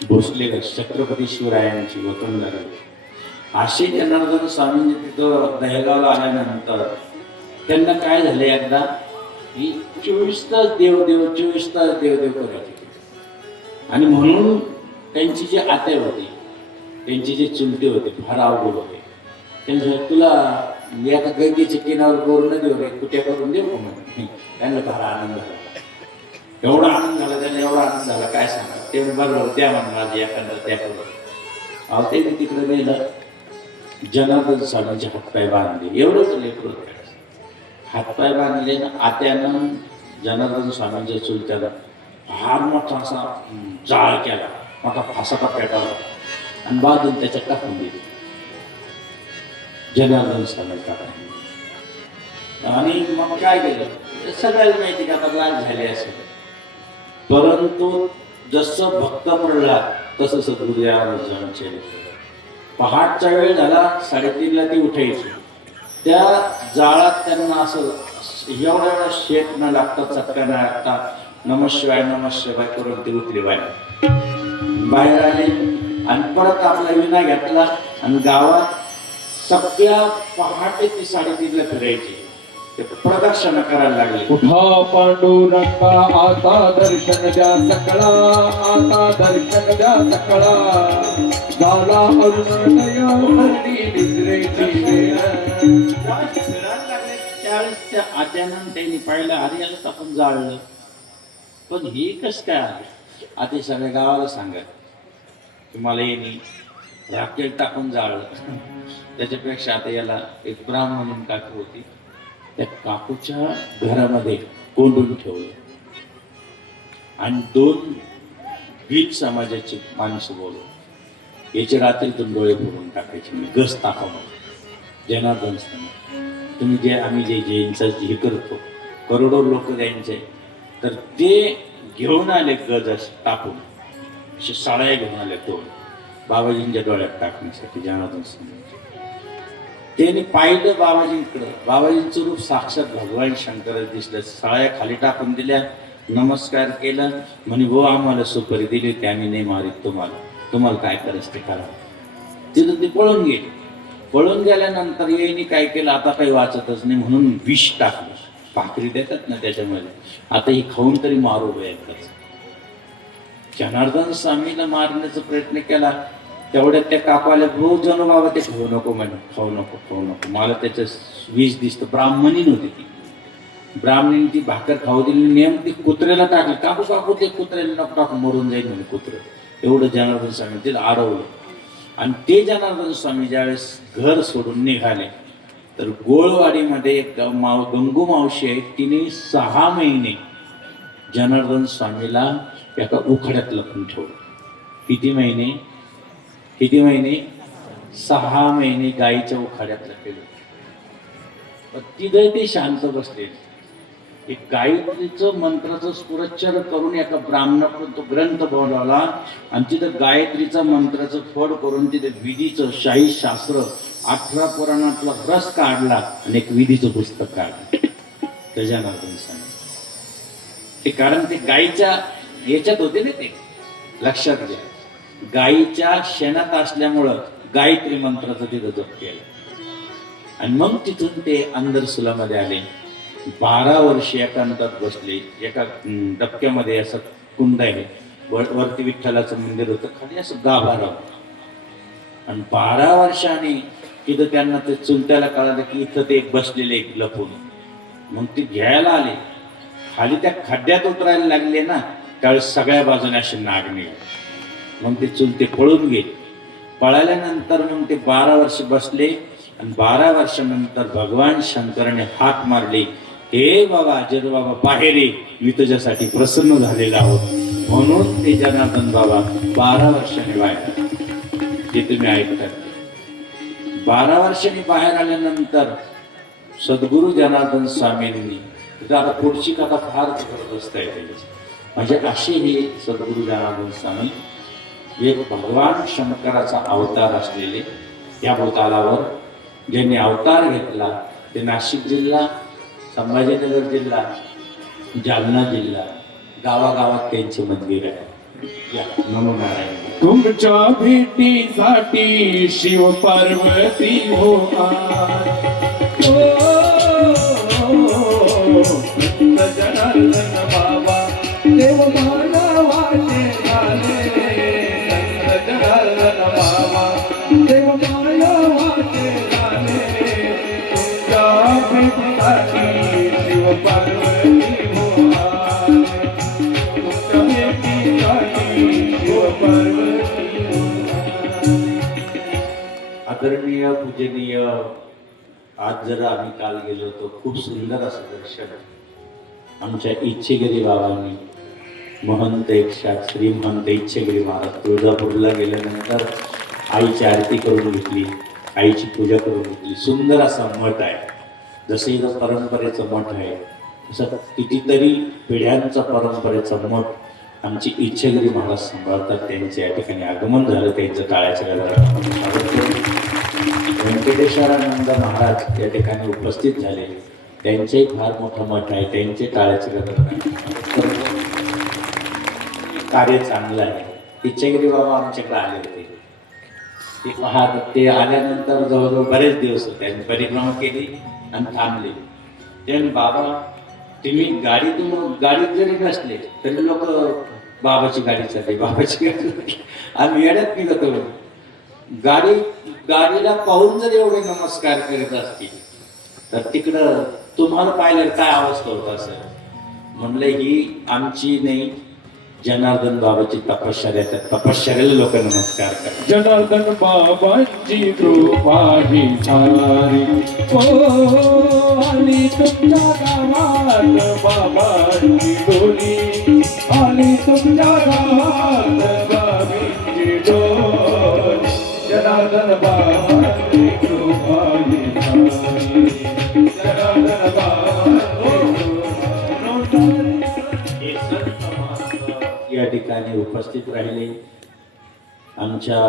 भोसले छत्रपती शिवरायांची वतनदारी होती. असे जनार्दन स्वामींनी तिथं दहेगावला आल्यानंतर त्यांना काय झालं, एकदा की 24 तास देवदेव 24 तास देवदेव करायचे. आणि म्हणून त्यांची जी आत्या होती, त्यांचे जे चुलते होते, फार अवघड होते. त्यांनी तुला मी आता गंगेच्या किनावर बोर नदीवर कुठ्या करून देऊ म्हणून त्यांना फार आनंद झाला. एवढा आनंद झाला त्यांना, एवढा आनंद झाला काय सांगा. ते बरोबर त्या म्हणून माझी एखादा त्या करून अहो ते तिकडे गेलं. जनार्दन स्वामींचे हातपाय बांधले, एवढंच लेकर होतं. हातपाय बांधले ना आत्यानं जनार्दन स्वामींच्या चुलत्याला फार मोठा असा जाळ केला, मोठा फासाचा पेटावला आणि बांधून त्याच्यात टाकून दिली. जनार्दन स्वामी टाकून. आणि मग काय केलं सगळ्याला माहिती का आता लाल झाले असेल. परंतु जसं भक्त पडला तसं सद्गुरुदेवावर जाऊन केलं. पहाटचा वेळ झाला, 3:30ला ती उठायची. त्या जाळात त्यांना असं एवढा शेत न लागता, चटका न लागता, नमः शिवाय नमः शिवाय करून ते उतले बाहेर आले आणि परत आपला विना घेतला आणि गावात सगळ्या पहाटे ती 3:30ला फिरायची. ते प्रदक्षिणा करायला लागले. उठा पांडुरंगा आता दर्शन द्या सकळा, आता दर्शन द्या सकळा, झाला अरुणोदय हरली निद्रेची वेळ. फिरायला लागले त्यावेळेस त्या आत्यानं त्यांनी पाहिलं, अरे याला आपण जाळलं, पण हे कसं काय आलं. आता सगळ्या गावाला सांगत तुम्हाला येणे राखेल टाकून जाळलं. त्याच्यापेक्षा आता याला एक ब्राह्मण म्हणून काकू होती, त्या काकूच्या घरामध्ये कोंडून ठेवलं आणि 2 भील समाजाची माणसं बोलवून याचे रात्रीतून डोळे फोडून टाकायचे, गस टाकावं. जनार्दन स्वामी तुम्ही जे आम्ही जे जैनचं हे करतो, करोडो लोक द्यायचे, तर ते घेऊन आले गज टाकून, असे साळ्या घेऊन आले 2 बाबाजींच्या डोळ्यात टाकण्यासाठी. जनार्दन स्वामी त्यांनी पाहिलं बाबाजींकडं, बाबाजींचं रूप साक्षात भगवान शंकर दिसलं. साळ्या खाली टाकून दिल्या, नमस्कार केला, म्हणे हो आम्हाला सुपारी दिली होती, आम्ही नाही मारित तुम्हाला, तुम्हाला काय करायचं ते करा. तिथं ते पळून गेले. पळून गेल्यानंतर येईनी काय केलं, आता काही वाचतच नाही म्हणून विष टाकलं. भाकरी देतात ना त्याच्यामध्ये, आता ही खाऊन तरी मारू एकदाच. जनार्दन स्वामीला मारण्याचा प्रयत्न केला, तेवढ्यात त्या कापाला रोज जणू बाबा ते खाऊ नको म्हणे, खाऊ नको खाऊ नको, मला त्याचं विष दिसतं. ब्राह्मणी नव्हती ती, ब्राह्मणीने ती भाकर खाऊ दिली, नेम ती कुत्र्याला टाकली. काकू काकू ते कुत्र्याला नको टाकू, मरून जाईल म्हणे कुत्रं. एवढं जनार्दन स्वामी तिला अडवलं. आणि ते जनार्दन स्वामी ज्यावेळेस घर सोडून निघाले, तर गोळवाडीमध्ये एक गंगू मावशी आहे, तिने 6 महिने जनार्दन स्वामीला एका उखाड्यात लपून ठेवलं. किती महिने? 6 महिने गाईच्या उखाड्यात लपलेलं. तिथे ते शांत बसले. एक गायत्रीचं मंत्राचं स्फुरोच्चार करून एका ब्राह्मणाकडून तो ग्रंथ बनवला आणि तिथं गायत्रीचा मंत्राचं फड करून तिथे विधीचं शाही शास्त्र 18 पुराणातला रस काढला आणि एक विधीचं पुस्तक काढलं. जनार्दन स्वामी ते, कारण ते गायीच्या याच्यात होते ना, ते लक्षात घ्या. गायीच्या शेणात असल्यामुळं गायत्री मंत्राचं तिथं जप केलं. आणि मग तिथून ते अंदरसुलामध्ये आले. 12 वर्ष एकांतात बसले. एका डबक्यामध्ये असं कुंड आहे, वरती विठ्ठलाचं मंदिर होतं, खाली असं गाभारा होता. आणि 12 वर्षांनी तिथं त्यांना ते चुलत्याला कळालं की इथं ते बसलेले एक लपून. मग ते घ्यायला आले. खाली त्या खड्ड्यात उतरायला लागले ना, त्यावेळेस सगळ्या बाजूने असे नाग निघाले. मग ते चुलते पळून गेले. पळाल्यानंतर मग ते 12 वर्ष बसले. आणि 12 वर्षानंतर भगवान शंकराने हाक मारले, हे बाबा अजय बाबा बाहेर ये, मी तुझ्यासाठी प्रसन्न झालेला आहोत. म्हणून ते जनार्दन बाबा 12 वर्षांनी बाहेर आले. जे तुम्ही ऐकता 12 वर्षांनी बाहेर आल्यानंतर सद्गुरु जनार्दन स्वामींनी, आता पुढची कथा फार जबरदस्त आहे. म्हणजे असे हे सद्गुरु जनार्दन स्वामी एक भगवान शंकराचा अवतार असलेले, या भूतालावर ज्यांनी अवतार घेतला ते नाशिक जिल्हा, संभाजीनगर जिल्हा, जालना जिल्हा, गावागावात त्यांचे मंदिर आहे. या नमो नारायण. तुमच्या भेटीसाठी शिव पार्वती हो जनार्दन बाबा देव मानवाचे झाले. जनार्दन बाबा देव मानवाचे झाले. तुमच्या भेटीसाठी शिव पार्वती हो तुमच्या भेटीसाठी शिव पार्वती हो. आदरणीय पूजनीय, आज जरा आम्ही काल गेलो होतो, खूप सुंदर असं दर्शन आमच्या इच्छेगिरी बाबांनी, महंत एकशात श्री महंत इच्छेगिरी महाराज तुळजापूरला गेल्यानंतर आईची आरती करून घेतली, आईची पूजा करून घेतली. सुंदर असा मठ आहे. जसं इथं परंपरेचं मठ आहे, तसं कितीतरी पिढ्यांचा परंपरेचा मठ आमची इच्छेगिरी महाराज सांभाळतात. त्यांचे या ठिकाणी आगमन झालं. त्यांचं टाळ्याच्या गजरात व्यंकटेश्वरानंद महाराज या ठिकाणी उपस्थित झाले. त्यांचेही फार मोठं मठ आहे. त्यांचे टाळ्याचे गजर कार्य चांगलं आहे. इच्छेगिरी बाबा आमच्याकडे आले होते. ते पाहत ते आल्यानंतर जवळजवळ बरेच दिवस होते. त्यांनी परिक्रमा केली आणि थांबले. ते बाबा तुम्ही गाडीत जरी नसले तरी लोक बाबाची गाडी चालली, बाबाची गाडी चालली. आम्ही येण्यात निघतो. गाडीला पाहून जर एवढे नमस्कार करीत असतील तर तिकडं तुम्हाला पाहिलं काय अवस्था होत असेल. म्हणलं ही आमची नाही, जनार्दन बाबाची तपश्चर्या. त्या तपश्चर्याला लोक नमस्कार करतात. जनार्दन बाबांची कृपा ही सारी ओ आली तुमच्या गावात बाबांची डोली, आली तुमच्या गावात बाबांची डोली. जनार्दन बाबांची कृपा ही सारी, जनार्दन बाबांची या ठिकाणी उपस्थित राहिले. आमच्या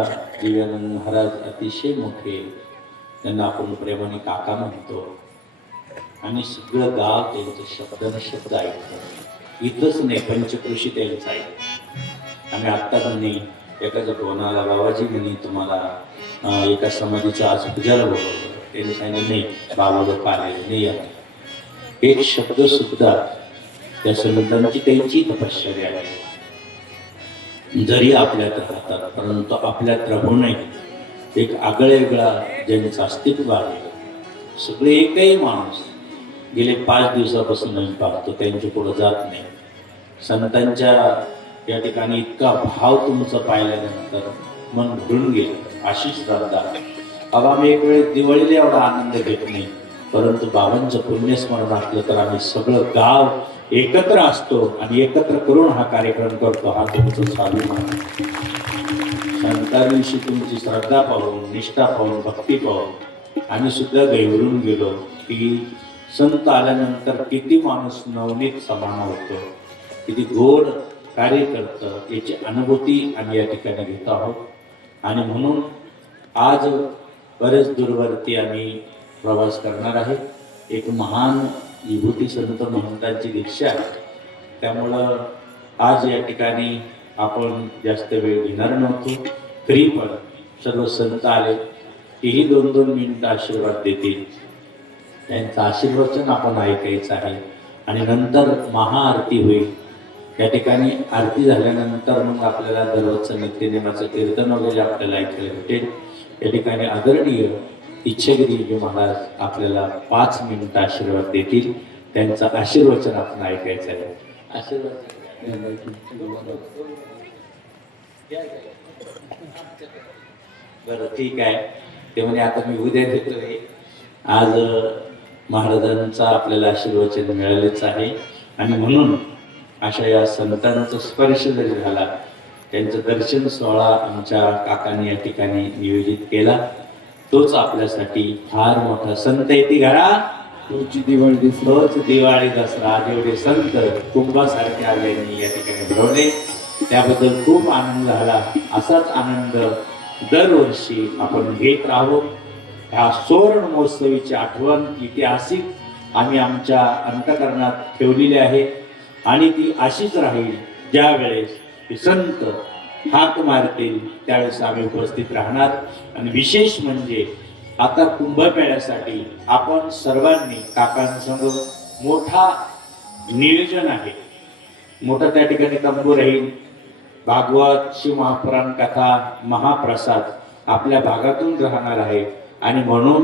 दिव्यानंद महाराज अतिशय मोठे, त्यांना आपण प्रेमाने काका म्हणतो. आणि सगळं गाव त्यांचे शब्द ऐकतं. इथंच नाही, पंचकृषी त्यांचं ऐकतं. आम्ही आत्ता म्हणे एखादा फोन आला, बाबाजी म्हणे तुम्हाला एका समाधीचा आज पूजाला बोलवलं. त्यांनी सांगितलं नाही, बाबा लोक आले नाही आहे. एक शब्द सुद्धा त्या संतांची त्यांची तपश्चर्या आहे. जरी आपल्यात राहतात परंतु आपल्यात राहू नये. एक आगळेगळा ज्यांचं अस्तित्व आहे. सगळे एकही माणूस गेले 5 दिवसापासून आम्ही पाहतो, त्यांच्या पुढे जात नाही. संतांच्या या ठिकाणी इतका भाव तुमचा पाहिल्यानंतर मन भरून गेलं. अशी श्रद्धा. बाबा आम्ही एक वेळ दिवाळीला एवढा आनंद घेत नाही, परंतु बाबांचं पुण्यस्मरण असलं तर आम्ही सगळं गाव एकत्र असतो आणि एकत्र करून हा कार्यक्रम करतो. हा तुमचं स्वाभिमान. संतांविषयी तुमची श्रद्धा पाहून, निष्ठा पाहून, भक्ती पाहून आम्ही सुद्धा गैरून गेलो की संत आल्यानंतर किती माणूस नवनीत समान होतो, किती गोड कार्य करतं, याची अनुभूती आम्ही या ठिकाणी घेत आहोत. आणि म्हणून आज बरेच दूरवरती आम्ही प्रवास करणार आहे. एक महान विभूती संत महंतांची दीक्षा आहे. त्यामुळं आज या ठिकाणी आपण जास्त वेळ घेणार नव्हतो. तरी पण सर्व संत आले, तेही 2-2 मिनिटं आशीर्वाद देतील. त्यांचं आशीर्वचन आपण ऐकायचं आहे आणि नंतर महाआरती होईल. त्या ठिकाणी आरती झाल्यानंतर मग आपल्याला दररोजचं नित्यनेमाचं कीर्तन वगैरे आपल्याला ऐकायला भेटेल. या ठिकाणी आदरणीय इच्छागिरीजी महाराज आपल्याला 5 मिनिटं आशीर्वाद देतील. त्यांचं आशीर्वचन आपण ऐकायचं आहे. बरं, ठीक आहे. ते म्हणे आता मी उद्या देतोय. आज महाराजांचा आपल्याला आशीर्वचन मिळालेच आहे आणि म्हणून अशा या संतांचा स्पर्श जरी झाला, त्यांचं दर्शन सोहळा आमच्या काकांनी या ठिकाणी नियोजित केला. तोच आपल्यासाठी फार मोठा संत येते घरा तुमची दिवाळी दिसलो तोच दिवाळी दसरा जेवढे संत कुंभासारखे आलेनी या ठिकाणी भरवले, त्याबद्दल खूप आनंद झाला. असाच आनंद दरवर्षी आपण घेत राहू. ह्या सुवर्ण महोत्सवीची आठवण ऐतिहासिक आम्ही आमच्या अंतःकरणात ठेवलेली आहे आणि ती अशीच राहील. ज्या वेळेस ते संत हाक मारतील त्यावेळेस आम्ही उपस्थित राहणार. आणि विशेष म्हणजे आता कुंभमेळ्यासाठी आपण सर्वांनी काकांसंग मोठा नियोजन आहे. मोठा त्या ठिकाणी तंबू राहील. भागवत, शिवमहापुराण कथा, महाप्रसाद आपल्या भागातून राहणार आहे आणि म्हणून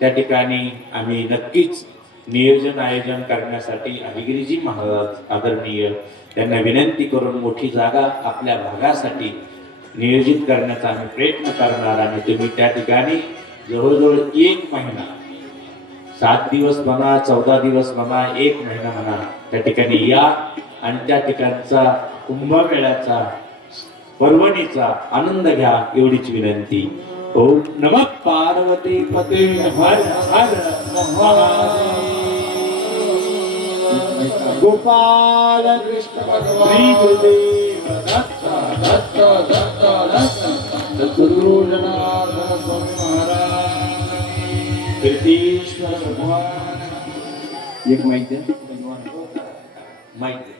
त्या ठिकाणी आम्ही नक्कीच नियोजन आयोजन करण्यासाठी हरिगिरीजी महाराज आदरणीय त्यांना विनंती करून मोठी जागा आपल्या भागासाठी नियोजित करण्याचा आम्ही प्रयत्न करणार. आणि तुम्ही त्या ठिकाणी जवळजवळ 1 महिना, 7 दिवस म्हणा, 14 दिवस म्हणा, 1 महिना म्हणा, त्या ठिकाणी या आणि त्या ठिकाणचा कुंभमेळ्याचा पर्वणीचा आनंद घ्या एवढीच विनंती. ओम नमः पार्वती पते हर हर महादेव. गोपाल कृष्ण भगवान श्री गुरुदेव दत्त दत्त दत्त दत्त सद्गुरु जनार्दन स्वामी महाराज कीर्तीश्वर भगवान. एक माहिती आहे माहिती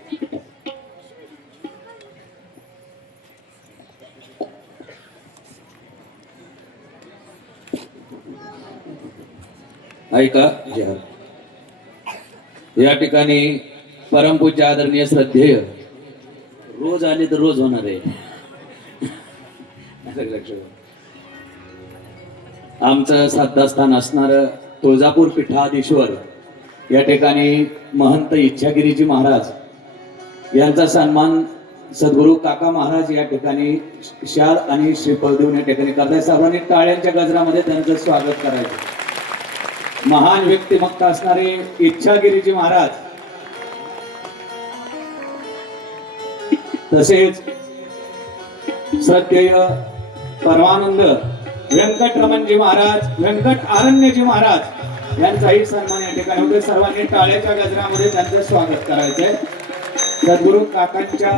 ऐका. या ठिकाणी परमपूज्य आदरणीय श्रद्धेय रोज आले तर रोज होणार आहे. आमचं श्रद्धास्थान असणार तुळजापूर पीठाधीश्वर या ठिकाणी महंत इच्छागिरीजी महाराज यांचा सन्मान सद्गुरू काका महाराज या ठिकाणी शाल आणि श्रीफळ देऊन या ठिकाणी करताय. सर्वांनी टाळ्यांच्या गजरामध्ये त्यांचं स्वागत करायचं. महान व्यक्तिमत्ता असणारे इच्छागिरीजी महाराज, तसेच श्रद्धेय परमानंद व्यंकटरमणजी महाराज, व्यंकट आरण्यजी महाराज यांचाही सन्मान या ठिकाणी होते. सर्वांनी टाळ्याच्या गजरामध्ये त्यांचं स्वागत करायचंय. सद्गुरू काकांच्या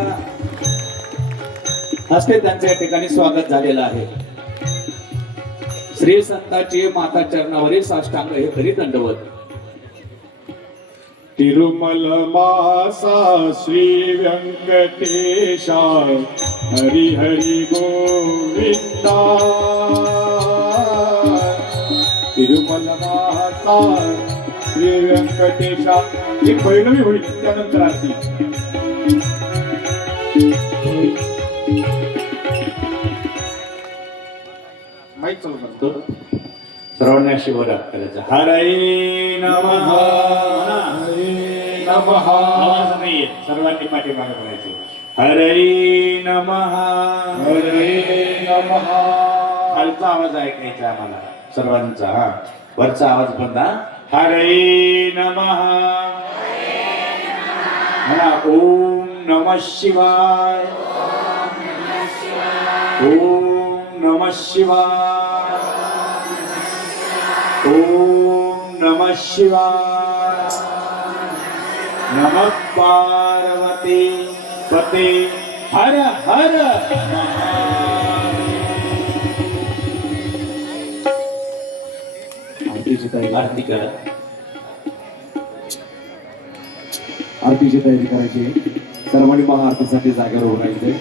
हस्ते त्यांचं या ठिकाणी स्वागत झालेलं आहे. श्री संतांची माता चरणावरील साष्टांग हे करी दंडवत. तिरुमल मासा श्री व्यंकटेशा हरी हरी गोविंदा. तिरुमल मासा श्री व्यंकटेशा. एक पहिलं होईल त्यानंतर आरती. माहित चालू करतो. सर्वांना शिवरात करायचं. हरे नमः नमः. आवाज नाही येत, सर्वांनी पाठीमागे म्हणायचं. हरे नमः हरे नमः. खालचा आवाज ऐकायचा आम्हाला सर्वांचा. हा, वरचा आवाज बंद. हरे नमः म्हणा. ओम नमः शिवाय. ओम नमः शिवाय. ओम नमः शिवाय. नमः पार्वती पते हर हर आरतीची तयारी. आरती करा. आरतीची तयारी करायची. सर्वांनी महाआरतीसाठी जागेवर उभं राहायचंय.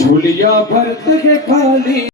झोलिया भरत के खाली